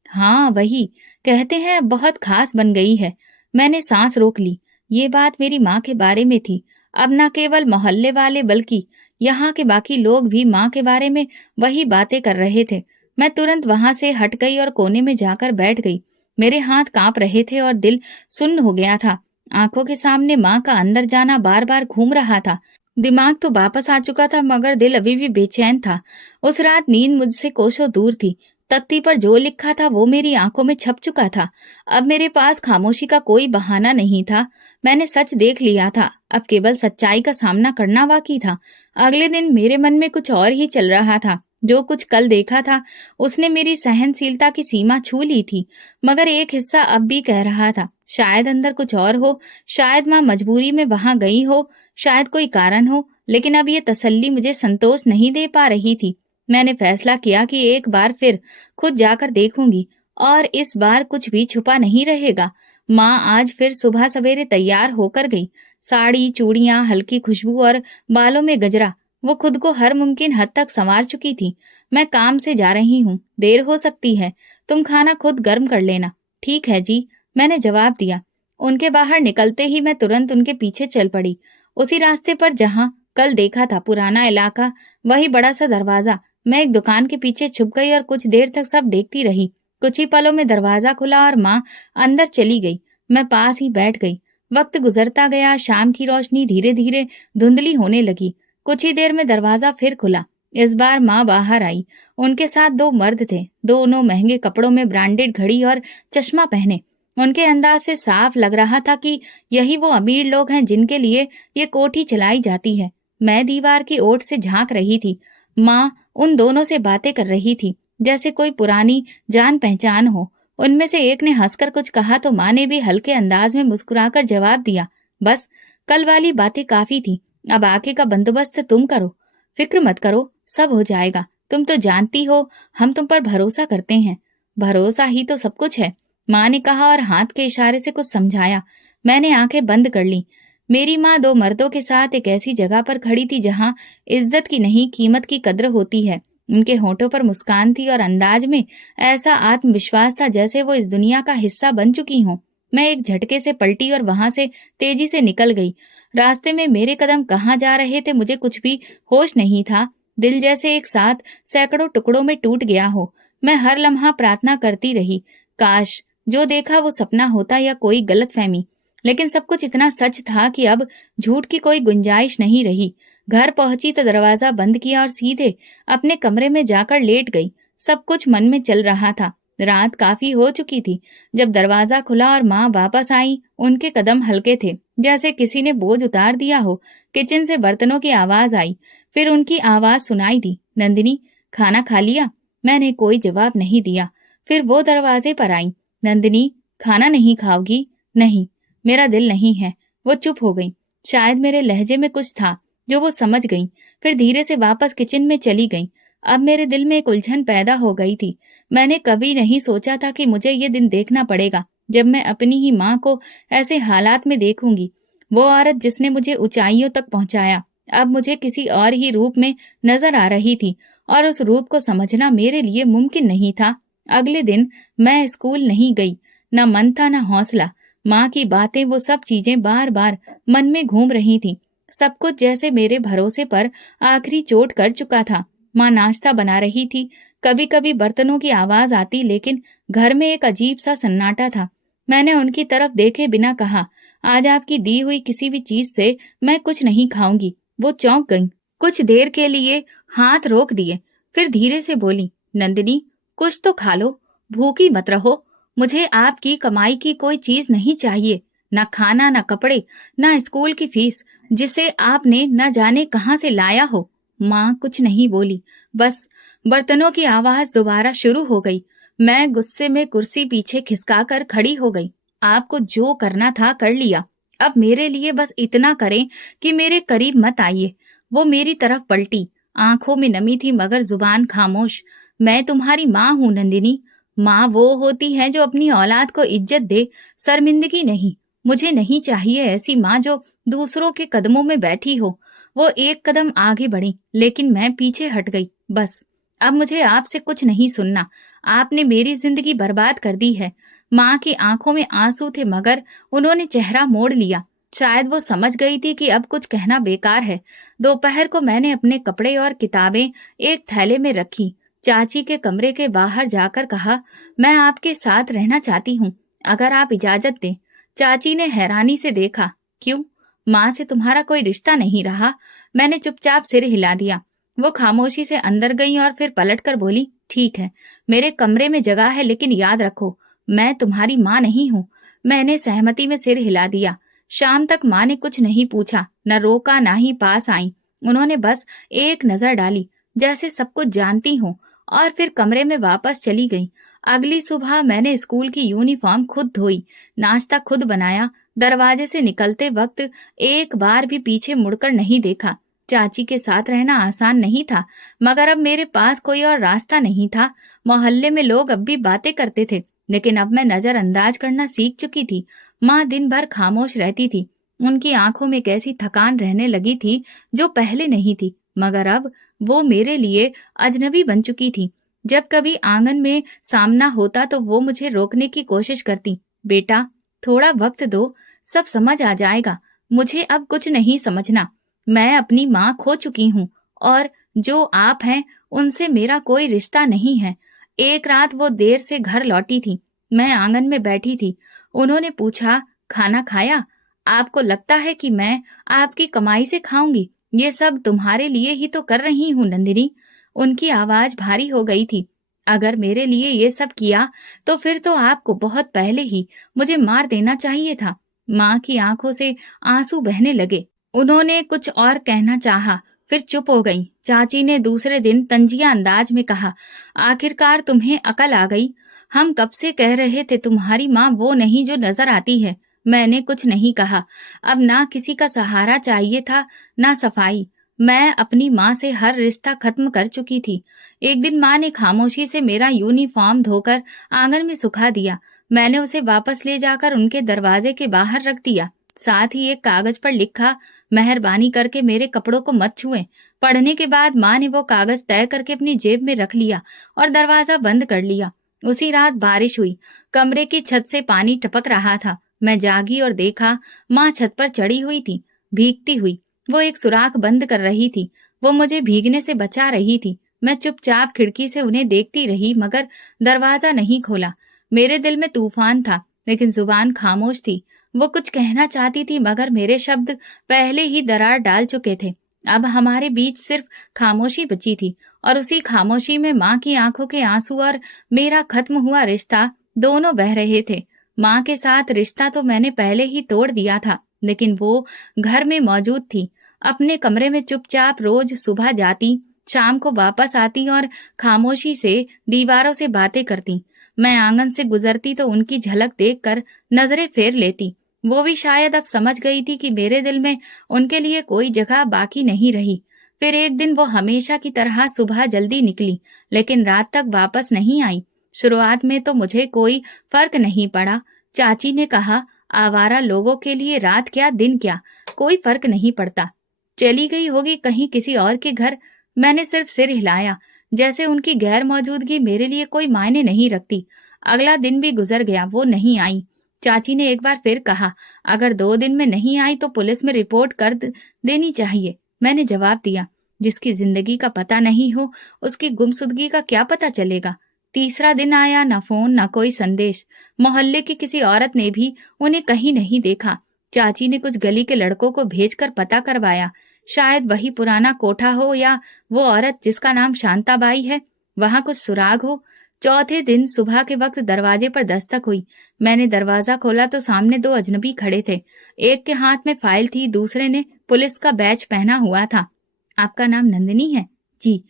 हाँ वही, कहते हैं बहुत खास बन गई है। मैंने सांस रोक ली। ये बात मेरी माँ के बारे में थी। अब न केवल मोहल्ले वाले बल्कि यहाँ के बाकी लोग भी माँ के बारे में वही बातें कर रहे थे। मैं तुरंत वहां से हट गई और कोने में जाकर बैठ गई। मेरे हाथ कांप रहे थे और दिल सुन्न हो गया था। आंखों के सामने माँ का अंदर जाना बार बार घूम रहा था। दिमाग तो वापस आ चुका था मगर दिल अभी भी बेचैन था। उस रात नींद मुझसे कोसों दूर थी। तख्ती पर जो लिखा था वो मेरी आंखों में छप चुका था। अब मेरे पास खामोशी का कोई बहाना नहीं था। मैंने सच देख लिया था। अब केवल सच्चाई का सामना करना बाकी था। अगले दिन मेरे मन में कुछ और ही चल रहा था। जो कुछ कल देखा था उसने मेरी सहनशीलता की सीमा छू ली थी। मगर एक हिस्सा अब भी कह रहा था, शायद अंदर कुछ और हो, शायद माँ मजबूरी में वहां गई हो, शायद कोई कारण हो। लेकिन अब ये तसल्ली मुझे संतोष नहीं दे पा रही थी। मैंने फैसला किया कि एक बार फिर खुद जाकर देखूंगी और इस बार कुछ भी छुपा नहीं रहेगा। माँ आज फिर सुबह सवेरे तैयार होकर गई। साड़ी, चूड़ियां, हल्की खुशबू और बालों में गजरा। वो खुद को हर मुमकिन हद तक संवार चुकी थी। मैं काम से जा रही हूँ, देर हो सकती है, तुम खाना खुद गर्म कर लेना। ठीक है जी, मैंने जवाब दिया। उनके बाहर निकलते ही मैं तुरंत उनके पीछे चल पड़ी। उसी रास्ते पर जहाँ कल देखा था, पुराना इलाका, वही बड़ा सा दरवाजा। मैं एक दुकान के पीछे छुप गई और कुछ देर तक सब देखती रही। कुछ ही पलों में दरवाजा खुला और माँ अंदर चली गई। मैं पास ही बैठ गई। वक्त गुजरता गया। शाम की रोशनी धीरे धीरे धुंधली होने लगी। कुछ ही देर में दरवाजा फिर खुला। इस बार माँ बाहर आई। उनके साथ दो मर्द थे, दोनों महंगे कपड़ों में, ब्रांडेड घड़ी और चश्मा पहने। उनके अंदाज से साफ लग रहा था कि यही वो अमीर लोग हैं जिनके लिए ये कोठी चलाई जाती है। मैं दीवार की ओट से झांक रही थी। माँ उन दोनों से बातें कर रही थी जैसे कोई पुरानी जान पहचान हो। उनमें से एक ने हंसकर कुछ कहा तो माँ ने भी हल्के अंदाज में मुस्कुराकर जवाब दिया, बस कल वाली बातें काफी थी, अब आगे का बंदोबस्त तुम करो, फिक्र मत करो, सब हो जाएगा। तुम तो जानती हो हम तुम पर भरोसा करते हैं। भरोसा ही तो सब कुछ है, माँ ने कहा और हाथ के इशारे से कुछ समझाया। मैंने आंखें बंद कर ली। मेरी माँ दो मर्दों के साथ एक ऐसी जगह पर खड़ी थी जहाँ इज्जत की नहीं, कीमत की कद्र होती है। उनके होठों पर मुस्कान थी और अंदाज में ऐसा आत्मविश्वास था जैसे वो इस दुनिया का हिस्सा बन चुकी हों। मैं एक झटके से पलटी और वहां से तेजी से निकल गई। रास्ते में मेरे कदम कहाँ जा रहे थे मुझे कुछ भी होश नहीं था। दिल जैसे एक साथ सैकड़ों टुकड़ों में टूट गया हो। मैं हर लम्हा प्रार्थना करती रही, काश जो देखा वो सपना होता या कोई गलतफहमी। लेकिन सब कुछ इतना सच था कि अब झूठ की कोई गुंजाइश नहीं रही। घर पहुंची तो दरवाजा बंद किया और सीधे अपने कमरे में जाकर लेट गई। सब कुछ मन में चल रहा था। रात काफी हो चुकी थी। जब दरवाजा खुला और माँ वापस आई, उनके कदम हल्के थे, जैसे किसी ने बोझ उतार दिया हो। किचन से बर्तनों की आवाज आई, फिर उनकी आवाज सुनाई दी, नंदिनी खाना खा लिया? मैंने कोई जवाब नहीं दिया। फिर वो दरवाजे पर आई, नंदिनी खाना नहीं खाओगी? नहीं, मेरा दिल नहीं है। वो चुप हो गई। शायद मेरे लहजे में कुछ था जो वो समझ गई। फिर धीरे से वापस किचन में चली गई। अब मेरे दिल में एक उलझन पैदा हो गई थी। मैंने कभी नहीं सोचा था कि मुझे ये दिन देखना पड़ेगा जब मैं अपनी ही माँ को ऐसे हालात में देखूंगी। वो औरत जिसने मुझे ऊंचाइयों तक पहुंचाया अब मुझे किसी और ही रूप में नजर आ रही थी और उस रूप को समझना मेरे लिए मुमकिन नहीं था। अगले दिन मैं स्कूल नहीं गई। न मन था न हौसला। माँ की बातें, वो सब चीजें बार बार मन में घूम रही थी। सब कुछ जैसे मेरे भरोसे पर आखिरी चोट कर चुका था। माँ नाश्ता बना रही थी। कभी कभी बर्तनों की आवाज आती, लेकिन घर में एक अजीब सा सन्नाटा था। मैंने उनकी तरफ देखे बिना कहा, आज आपकी दी हुई किसी भी चीज से मैं कुछ नहीं खाऊंगी। वो चौंक गई। कुछ देर के लिए हाथ रोक दिए, फिर धीरे से बोली, नंदिनी, कुछ तो खा लो, भूखी मत रहो। मुझे आपकी कमाई की कोई चीज नहीं चाहिए, ना खाना, ना कपड़े, ना स्कूल की फीस, जिसे आपने न जाने कहाँ से लाया हो। माँ कुछ नहीं बोली, बस बर्तनों की आवाज दोबारा शुरू हो गई। मैं गुस्से में कुर्सी पीछे खिसकाकर खड़ी हो गई। आपको जो करना था कर लिया, अब मेरे लिए बस इतना करें कि मेरे करीब मत आइए। वो मेरी तरफ पलटी, आंखों में नमी थी मगर जुबान खामोश। मैं तुम्हारी माँ हूँ नंदिनी। माँ वो होती है जो अपनी औलाद को इज्जत दे, शर्मिंदगी नहीं। मुझे नहीं चाहिए ऐसी माँ जो दूसरों के कदमों में बैठी हो। वो एक कदम आगे बढ़ी, लेकिन मैं पीछे हट गई। बस अब मुझे आपसे कुछ नहीं सुनना। आपने मेरी जिंदगी बर्बाद कर दी है। माँ की आंखों में आंसू थे मगर उन्होंने चेहरा मोड़ लिया। शायद वो समझ गई थी कि अब कुछ कहना बेकार है। दोपहर को मैंने अपने कपड़े और किताबें एक थैले में रखी, चाची के कमरे के बाहर जाकर कहा, मैं आपके साथ रहना चाहती हूँ, अगर आप इजाजत दें। चाची ने हैरानी से देखा। क्यों? माँ से तुम्हारा कोई रिश्ता नहीं रहा? मैंने चुपचाप सिर हिला दिया। वो खामोशी से अंदर गई और फिर पलटकर बोली, ठीक है, मेरे कमरे में जगह है, लेकिन याद रखो, मैं तुम्हारी माँ नहीं हूँ। मैंने सहमति में सिर हिला दिया। शाम तक माँ ने कुछ नहीं पूछा, न रोका, ना ही पास आई। उन्होंने बस एक नजर डाली, जैसे सब कुछ जानती हो, और फिर कमरे में वापस चली गई। अगली सुबह मैंने स्कूल की यूनिफॉर्म खुद धोई, नाश्ता खुद बनाया। दरवाजे से निकलते वक्त एक बार भी पीछे मुड़कर नहीं देखा। चाची के साथ रहना आसान नहीं था, मगर अब मेरे पास कोई और रास्ता नहीं था। मोहल्ले में लोग अब भी बातें करते थे, लेकिन अब मैं नजरअंदाज करना सीख चुकी थी। माँ दिन भर खामोश रहती थी। उनकी आंखों में कैसी थकान रहने लगी थी जो पहले नहीं थी, मगर अब वो मेरे लिए अजनबी बन चुकी थी। जब कभी आंगन में सामना होता तो वो मुझे रोकने की कोशिश करती। बेटा, थोड़ा वक्त दो, सब समझ आ जाएगा। मुझे अब कुछ नहीं समझना। मैं अपनी माँ खो चुकी हूँ, और जो आप हैं उनसे मेरा कोई रिश्ता नहीं है। एक रात वो देर से घर लौटी थी। मैं आंगन में बैठी थी। उन्होंने पूछा, खाना खाया? आपको लगता है कि मैं आपकी कमाई से खाऊंगी? ये सब तुम्हारे लिए ही तो कर रही हूँ नंदिनी। उनकी आवाज भारी हो गई थी। अगर मेरे लिए ये सब किया तो फिर तो आपको बहुत पहले ही मुझे मार देना चाहिए था। माँ की आंखों से आंसू बहने लगे। उन्होंने कुछ और कहना चाहा, फिर चुप हो गई। चाची ने दूसरे दिन तंजिया अंदाज में कहा, आखिरकार तुम्हें अकल आ गई। हम कब से कह रहे थे तुम्हारी माँ वो नहीं जो नजर आती है। मैंने कुछ नहीं कहा। अब ना किसी का सहारा चाहिए था, ना सफाई। मैं अपनी माँ से हर रिश्ता खत्म कर चुकी थी। एक दिन माँ ने खामोशी से मेरा यूनिफॉर्म धोकर आंगन में सुखा दिया। मैंने उसे वापस ले जाकर उनके दरवाजे के बाहर रख दिया। साथ ही एक कागज पर लिखा, मेहरबानी करके मेरे कपड़ों को मत छुएं। पढ़ने के बाद माँ ने वो कागज तय करके अपनी जेब में रख लिया और दरवाजा बंद कर लिया। उसी रात बारिश हुई। कमरे की छत से पानी टपक रहा था। मैं जागी और देखा, माँ छत पर चढ़ी हुई थी, भीगती हुई। वो एक सुराख बंद कर रही थी। वो मुझे भीगने से बचा रही थी। मैं चुपचाप खिड़की से उन्हें देखती रही, मगर दरवाजा नहीं खोला। मेरे दिल में तूफान था, लेकिन जुबान खामोश थी। वो कुछ कहना चाहती थी, मगर मेरे शब्द पहले ही दरार डाल चुके थे। अब हमारे बीच सिर्फ खामोशी बची थी, और उसी खामोशी में माँ की आंखों के आंसू और मेरा खत्म हुआ रिश्ता दोनों बह रहे थे। माँ के साथ रिश्ता तो मैंने पहले ही तोड़ दिया था, लेकिन वो घर में मौजूद थी। अपने कमरे में चुपचाप रोज सुबह जाती, शाम को वापस आती और खामोशी से दीवारों से बातें करती। मैं आंगन से गुजरती तो उनकी झलक देखकर नजरें फेर लेती। वो भी शायद अब समझ गई थी कि मेरे दिल में उनके लिए कोई जगह बाकी नहीं रही। फिर एक दिन वो हमेशा की तरह सुबह जल्दी निकली, लेकिन रात तक वापस नहीं आई। शुरुआत में तो मुझे कोई फर्क नहीं पड़ा। चाची ने कहा, आवारा लोगों के लिए रात क्या दिन क्या, कोई फर्क नहीं पड़ता। चली गई होगी कहीं किसी और के घर। मैंने सिर्फ सिर हिलाया, जैसे उनकी गैर मौजूदगी मेरे लिए कोई मायने नहीं रखती। अगला दिन भी गुजर गया, वो नहीं आई। चाची ने एक बार फिर कहा, अगर 2 दिन में नहीं आई तो पुलिस में रिपोर्ट कर देनी चाहिए। मैंने जवाब दिया, जिसकी जिंदगी का पता नहीं हो उसकी गुमशुदगी का क्या पता चलेगा। तीसरा दिन आया, ना फोन, ना कोई संदेश। मोहल्ले की किसी औरत ने भी उन्हें कहीं नहीं देखा। चाची ने कुछ गली के लड़कों को भेजकर पता करवाया। शायद वही पुराना कोठा हो या वो औरत जिसका नाम शांताबाई है, वहां कुछ सुराग हो। चौथे दिन सुबह के वक्त दरवाजे पर दस्तक हुई। मैंने दरवाजा खोला तो सामने दो अजनबी खड़े थे। एक के हाथ में फाइल थी, दूसरे ने पुलिस का बैज पहना हुआ था। आपका नाम नंदिनी है? जी।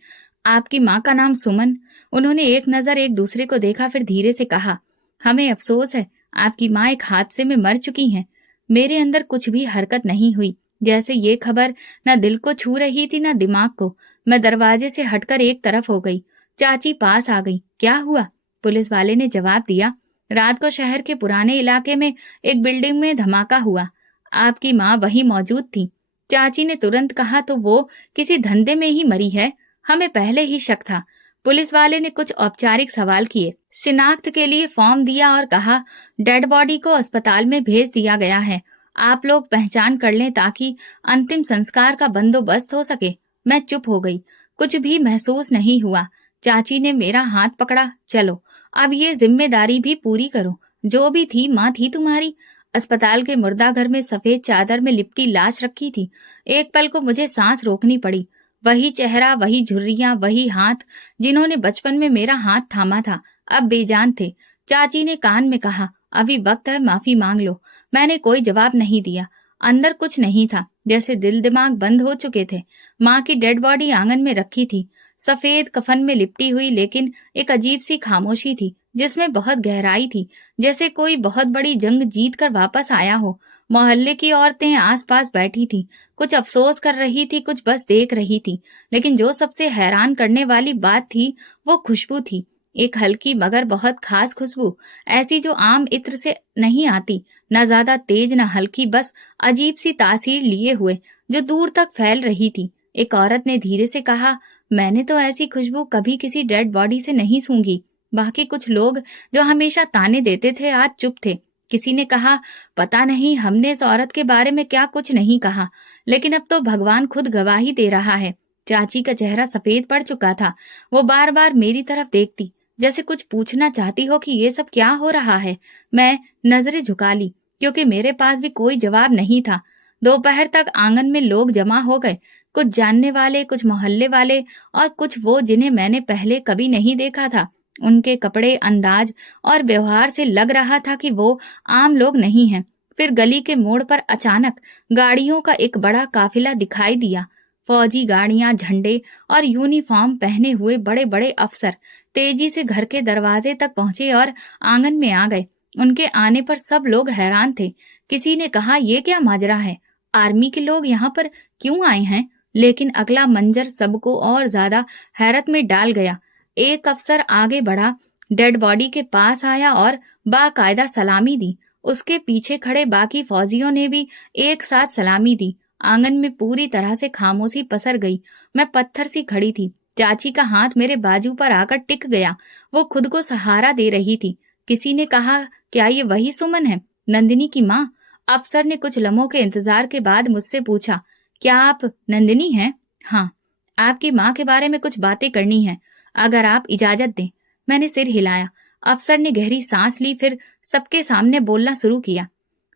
आपकी माँ का नाम सुमन। उन्होंने एक नजर एक दूसरे को देखा, फिर धीरे से कहा, हमें अफसोस है, आपकी माँ एक हादसे में मर चुकी हैं। मेरे अंदर कुछ भी हरकत नहीं हुई, जैसे ये खबर न दिल को छू रही थी न दिमाग को। मैं दरवाजे से हटकर एक तरफ हो गई। चाची पास आ गई। क्या हुआ? पुलिस वाले ने जवाब दिया, रात को शहर के पुराने इलाके में एक बिल्डिंग में धमाका हुआ। आपकी माँ वहीं मौजूद थी। चाची ने तुरंत कहा, तो वो किसी धंधे में ही मरी है। हमें पहले ही शक था। पुलिस वाले ने कुछ औपचारिक सवाल किए, शिनाख्त के लिए फॉर्म दिया और कहा, डेड बॉडी को अस्पताल में भेज दिया गया है। आप लोग पहचान कर लें ताकि अंतिम संस्कार का बंदोबस्त हो सके। मैं चुप हो गई। कुछ भी महसूस नहीं हुआ। चाची ने मेरा हाथ पकड़ा, चलो अब ये जिम्मेदारी भी पूरी करो। जो भी थी माँ थी तुम्हारी। अस्पताल के मुर्दाघर में सफेद चादर में लिपटी लाश रखी थी। एक पल को मुझे सांस रोकनी पड़ी। वही चेहरा, वही झुर्रियां, वही हाथ जिन्होंने बचपन में मेरा हाथ थामा था, अब बेजान थे। चाची ने कान में कहा, अभी वक्त है, माफी मांग लो। मैंने कोई जवाब नहीं दिया। अंदर कुछ नहीं था, जैसे दिल दिमाग बंद हो चुके थे। माँ की डेड बॉडी आंगन में रखी थी, सफेद कफन में लिपटी हुई, लेकिन एक अजीब सी खामोशी थी जिसमें बहुत गहराई थी, जैसे कोई बहुत बड़ी जंग जीत कर वापस आया हो। मोहल्ले की औरतें आसपास बैठी थीं, कुछ अफसोस कर रही थी, कुछ बस देख रही थी। लेकिन जो सबसे हैरान करने वाली बात थी, वो खुशबू थी। एक हल्की मगर बहुत खास खुशबू, ऐसी जो आम इत्र से नहीं आती, न ज्यादा तेज न हल्की, बस अजीब सी तासीर लिए हुए जो दूर तक फैल रही थी। एक औरत ने धीरे से कहा, मैंने तो ऐसी खुशबू कभी किसी डेड बॉडी से नहीं सूंघी। बाकी कुछ लोग जो हमेशा ताने देते थे आज चुप थे। किसी ने कहा, पता नहीं हमने इस औरत के बारे में क्या कुछ नहीं कहा, लेकिन अब तो भगवान खुद गवाही दे रहा है। चाची का चेहरा सफेद पड़ चुका था। वो बार बार मेरी तरफ देखती, जैसे कुछ पूछना चाहती हो कि ये सब क्या हो रहा है। मैं नजरें झुका ली, क्योंकि मेरे पास भी कोई जवाब नहीं था। दोपहर तक आंगन में लोग जमा हो गए, कुछ जानने वाले, कुछ मोहल्ले वाले और कुछ वो जिन्हें मैंने पहले कभी नहीं देखा था। उनके कपड़े, अंदाज और व्यवहार से लग रहा था कि वो आम लोग नहीं हैं। फिर गली के मोड़ पर अचानक गाड़ियों का एक बड़ा काफिला दिखाई दिया। फौजी गाड़ियां, झंडे और यूनिफॉर्म पहने हुए बड़े बड़े अफसर तेजी से घर के दरवाजे तक पहुंचे और आंगन में आ गए। उनके आने पर सब लोग हैरान थे। किसी ने कहा, ये क्या माजरा है? आर्मी के लोग यहाँ पर क्यों आए हैं? लेकिन अगला मंजर सबको और ज्यादा हैरत में डाल गया। एक अफसर आगे बढ़ा, डेड बॉडी के पास आया और बाकायदा सलामी दी। उसके पीछे खड़े बाकी फौजियों ने भी एक साथ सलामी दी। आंगन में पूरी तरह से खामोशी पसर गई। मैं पत्थर सी खड़ी थी। चाची का हाथ मेरे बाजू पर आकर टिक गया। वो खुद को सहारा दे रही थी। किसी ने कहा, क्या ये वही सुमन है, नंदिनी की माँ? अफसर ने कुछ लम्हों के इंतजार के बाद मुझसे पूछा, क्या आप नंदिनी हैं? हाँ। आपकी माँ के बारे में कुछ बातें करनी है, अगर आप इजाजत दें। मैंने सिर हिलाया। अफसर ने गहरी सांस ली, फिर सबके सामने बोलना शुरू किया।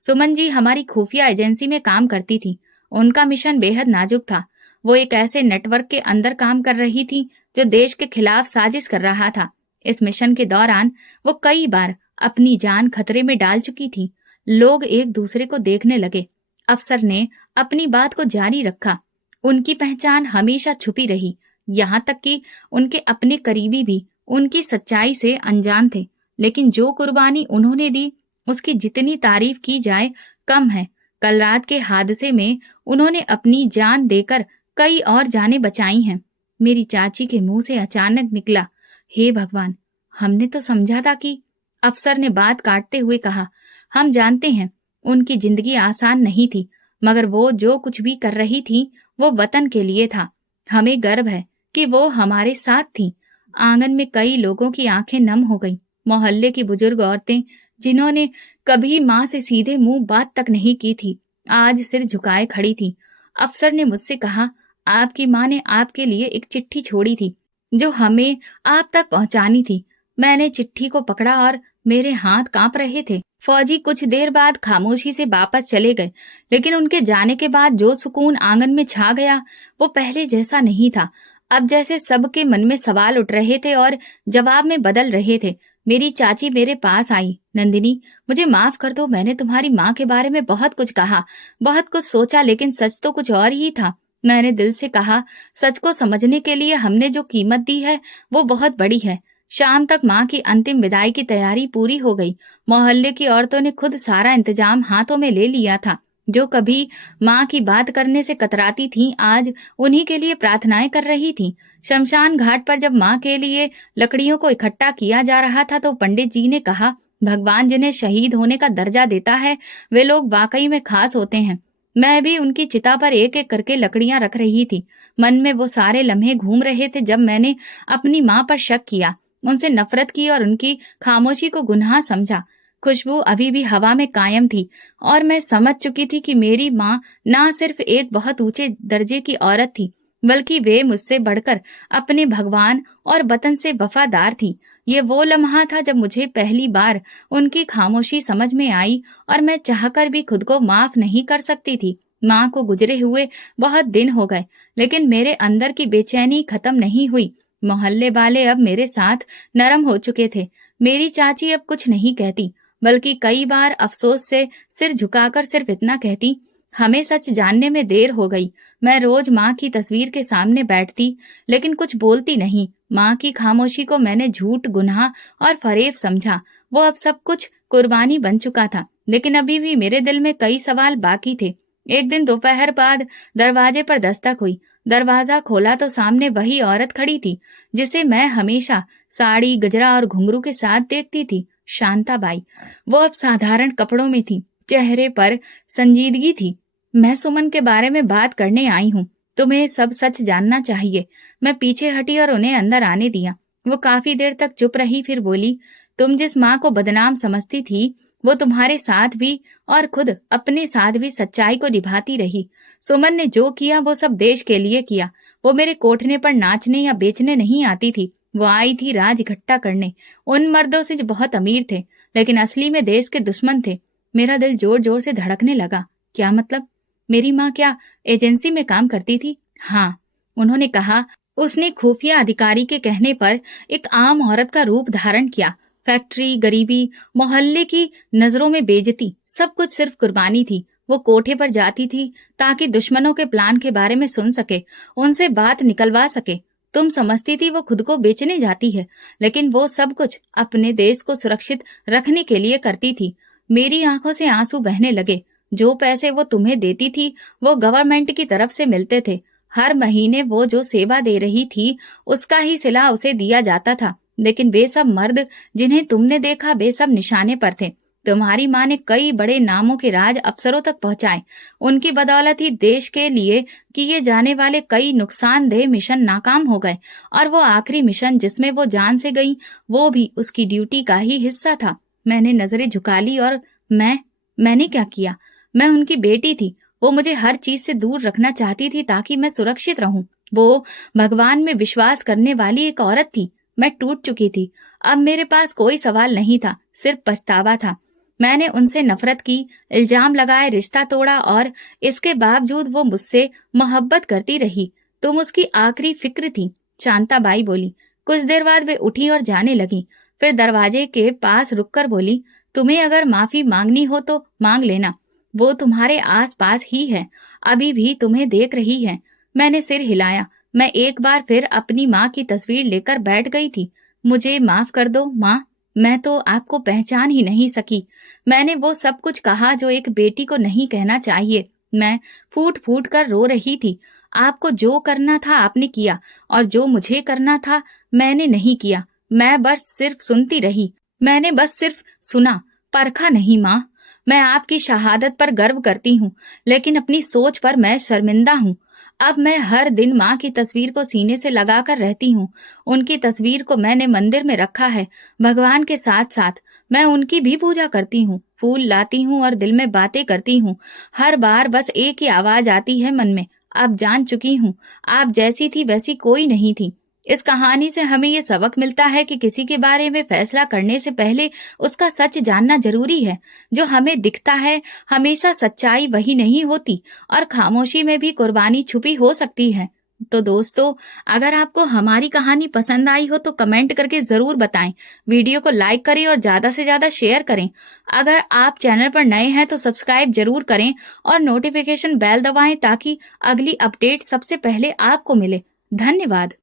सुमन जी हमारी खुफिया एजेंसी में काम करती थी। उनका मिशन बेहद नाजुक था। वो एक ऐसे नेटवर्क के अंदर काम कर रही थी जो देश के खिलाफ साजिश कर रहा था। इस मिशन के दौरान वो कई बार अपनी जान खतरे में डाल चुकी थी। लोग एक दूसरे को देखने लगे। अफसर ने अपनी बात को जारी रखा। उनकी पहचान हमेशा छुपी रही, यहाँ तक कि उनके अपने करीबी भी उनकी सच्चाई से अनजान थे। लेकिन जो कुर्बानी उन्होंने दी, उसकी जितनी तारीफ की जाए कम है। कल रात के हादसे में उन्होंने अपनी जान देकर कई और जानें बचाई हैं। मेरी चाची के मुंह से अचानक निकला, हे भगवान, हमने तो समझा था कि। अफसर ने बात काटते हुए कहा, हम जानते हैं उनकी जिंदगी आसान नहीं थी, मगर वो जो कुछ भी कर रही थी वो वतन के लिए था। हमें गर्व है कि वो हमारे साथ थी। आंगन में कई लोगों की आंखें नम हो गईं। मोहल्ले की बुजुर्ग औरतें जिन्होंने कभी माँ से सीधे मुंह बात तक नहीं की थी, आज सिर झुकाए खड़ी थी। अफसर ने मुझसे कहा, आपकी माँ ने आपके लिए एक चिट्ठी छोड़ी थी जो हमें आप तक पहुंचानी थी। मैंने चिट्ठी को पकड़ा और मेरे हाथ कांप रहे थे। फौजी कुछ देर बाद खामोशी से वापस चले गए, लेकिन उनके जाने के बाद जो सुकून आंगन में छा गया वो पहले जैसा नहीं था। अब जैसे सबके मन में सवाल उठ रहे थे और जवाब में बदल रहे थे। मेरी चाची मेरे पास आई। नंदिनी, मुझे माफ कर दो, मैंने तुम्हारी माँ के बारे में बहुत कुछ कहा, बहुत कुछ सोचा, लेकिन सच तो कुछ और ही था। मैंने दिल से कहा, सच को समझने के लिए हमने जो कीमत दी है वो बहुत बड़ी है। शाम तक माँ की अंतिम विदाई की तैयारी पूरी हो गई। मोहल्ले की औरतों ने खुद सारा इंतजाम हाथों में ले लिया था। जो कभी माँ की बात करने से कतराती थीं, आज उन्हीं के लिए प्रार्थनाएं कर रही थीं। शमशान घाट पर जब माँ के लिए लकड़ियों को इकट्ठा किया जा रहा था तो पंडित जी ने कहा, भगवान जिन्हें शहीद होने का दर्जा देता है वे लोग वाकई में खास होते हैं। मैं भी उनकी चिता पर एक एक करके लकड़ियां रख रही थी। मन में वो सारे लम्हे घूम रहे थे जब मैंने अपनी माँ पर शक किया, उनसे नफरत की और उनकी खामोशी को गुनाह समझा। खुशबू अभी भी हवा में कायम थी और मैं समझ चुकी थी कि मेरी माँ ना सिर्फ एक बहुत ऊंचे दर्जे की औरत थी, बल्कि वे मुझसे बढ़कर अपने भगवान और वतन से वफादार थी। ये वो लम्हा था जब मुझे पहली बार उनकी खामोशी समझ में आई और मैं चाहकर भी खुद को माफ नहीं कर सकती थी। माँ को गुजरे हुए बहुत दिन हो गए, लेकिन मेरे अंदर की बेचैनी खत्म नहीं हुई। मोहल्ले वाले अब मेरे साथ नरम हो चुके थे। मेरी चाची अब कुछ नहीं कहती, बल्कि कई बार अफसोस से सिर झुकाकर सिर्फ इतना कहती, हमें सच जानने में देर हो गई। मैं रोज माँ की तस्वीर के सामने बैठती, लेकिन कुछ बोलती नहीं। माँ की खामोशी को मैंने झूठ, गुनाह और फरेब समझा। वो अब सब कुछ कुर्बानी बन चुका था, लेकिन अभी भी मेरे दिल में कई सवाल बाकी थे। एक दिन दोपहर बाद दरवाजे पर दस्तक हुई। दरवाजा खोला तो सामने वही औरत खड़ी थी जिसे मैं हमेशा साड़ी, गजरा और घुंघरू के साथ देखती थी, शांता बाई। वो अब साधारण कपड़ों में थी, चेहरे पर संजीदगी थी। मैं सुमन के बारे में बात करने आई हूँ, तुम्हें सब सच जानना चाहिए। मैं पीछे हटी और उन्हें अंदर आने दिया। वो काफी देर तक चुप रही, फिर बोली, तुम जिस माँ को बदनाम समझती थी वो तुम्हारे साथ भी और खुद अपने साथ भी सच्चाई को निभाती रही। सुमन ने जो किया वो सब देश के लिए किया। वो मेरे कोठने पर नाचने या बेचने नहीं आती थी, वो आई थी राज इकट्ठा करने, उन मर्दों से जो बहुत अमीर थे लेकिन असली में देश के दुश्मन थे। मेरा दिल जोर जोर से धड़कने लगा। क्या मतलब? मेरी माँ क्या एजेंसी में काम करती थी? हाँ, उन्होंने कहा। उसने खुफिया अधिकारी के कहने पर एक आम औरत का रूप धारण किया। फैक्ट्री, गरीबी, मोहल्ले की नजरों में बेइज्जती, सब कुछ सिर्फ कुर्बानी थी। वो कोठे पर जाती थी ताकि दुश्मनों के प्लान के बारे में सुन सके, उनसे बात निकलवा सके। तुम समझती थी वो खुद को बेचने जाती है, लेकिन वो सब कुछ अपने देश को सुरक्षित रखने के लिए करती थी। मेरी आंखों से आंसू बहने लगे। जो पैसे वो तुम्हें देती थी वो गवर्नमेंट की तरफ से मिलते थे। हर महीने वो जो सेवा दे रही थी उसका ही सिला उसे दिया जाता था। लेकिन वे सब मर्द जिन्हें तुमने देखा वे सब निशाने पर थे। तुम्हारी माँ ने कई बड़े नामों के राज अफसरों तक पहुंचाए। उनकी बदौलत ही देश के लिए किए जाने वाले कई नुकसानदेह मिशन नाकाम हो गए, और वो आखिरी मिशन जिसमें वो जान से गई वो भी उसकी ड्यूटी का ही हिस्सा था। मैंने नजरें झुका ली और मैंने क्या किया? मैं उनकी बेटी थी। वो मुझे हर चीज से दूर रखना चाहती थी ताकि मैं सुरक्षित रहूं। वो भगवान में विश्वास करने वाली एक औरत थी। मैं टूट चुकी थी। अब मेरे पास कोई सवाल नहीं था, सिर्फ पछतावा था। मैंने उनसे नफरत की, इल्जाम लगाए, रिश्ता तोड़ा, और इसके बावजूद वो मुझसे मोहब्बत करती रही। तुम उसकी आखिरी फिक्र थी, शांताबाई बोली। कुछ देर बाद वे उठी और जाने लगी। फिर दरवाजे के पास रुककर बोली, तुम्हें अगर माफी मांगनी हो तो मांग लेना, वो तुम्हारे आस पास ही है, अभी भी तुम्हें देख रही है। मैंने सिर हिलाया। मैं एक बार फिर अपनी माँ की तस्वीर लेकर बैठ गई थी। मुझे माफ कर दो माँ, मैं तो आपको पहचान ही नहीं सकी। मैंने वो सब कुछ कहा जो एक बेटी को नहीं कहना चाहिए। मैं फूट फूट कर रो रही थी। आपको जो करना था आपने किया, और जो मुझे करना था मैंने नहीं किया। मैं बस सिर्फ सुनती रही। मैंने बस सिर्फ सुना, परखा नहीं माँ। मैं आपकी शहादत पर गर्व करती हूँ, लेकिन अपनी सोच पर मैं शर्मिंदा हूँ। अब मैं हर दिन माँ की तस्वीर को सीने से लगाकर रहती हूँ। उनकी तस्वीर को मैंने मंदिर में रखा है। भगवान के साथ साथ मैं उनकी भी पूजा करती हूँ, फूल लाती हूँ और दिल में बातें करती हूँ। हर बार बस एक ही आवाज आती है मन में, अब जान चुकी हूँ, आप जैसी थी वैसी कोई नहीं थी। इस कहानी से हमें ये सबक मिलता है कि किसी के बारे में फैसला करने से पहले उसका सच जानना जरूरी है। जो हमें दिखता है, हमेशा सच्चाई वही नहीं होती, और खामोशी में भी कुर्बानी छुपी हो सकती है। तो दोस्तों, अगर आपको हमारी कहानी पसंद आई हो तो कमेंट करके जरूर बताएं। वीडियो को लाइक करें और ज्यादा से ज्यादा शेयर करें। अगर आप चैनल पर नए हैं तो सब्सक्राइब जरूर करें और नोटिफिकेशन बेल दबाएं ताकि अगली अपडेट सबसे पहले आपको मिले। धन्यवाद।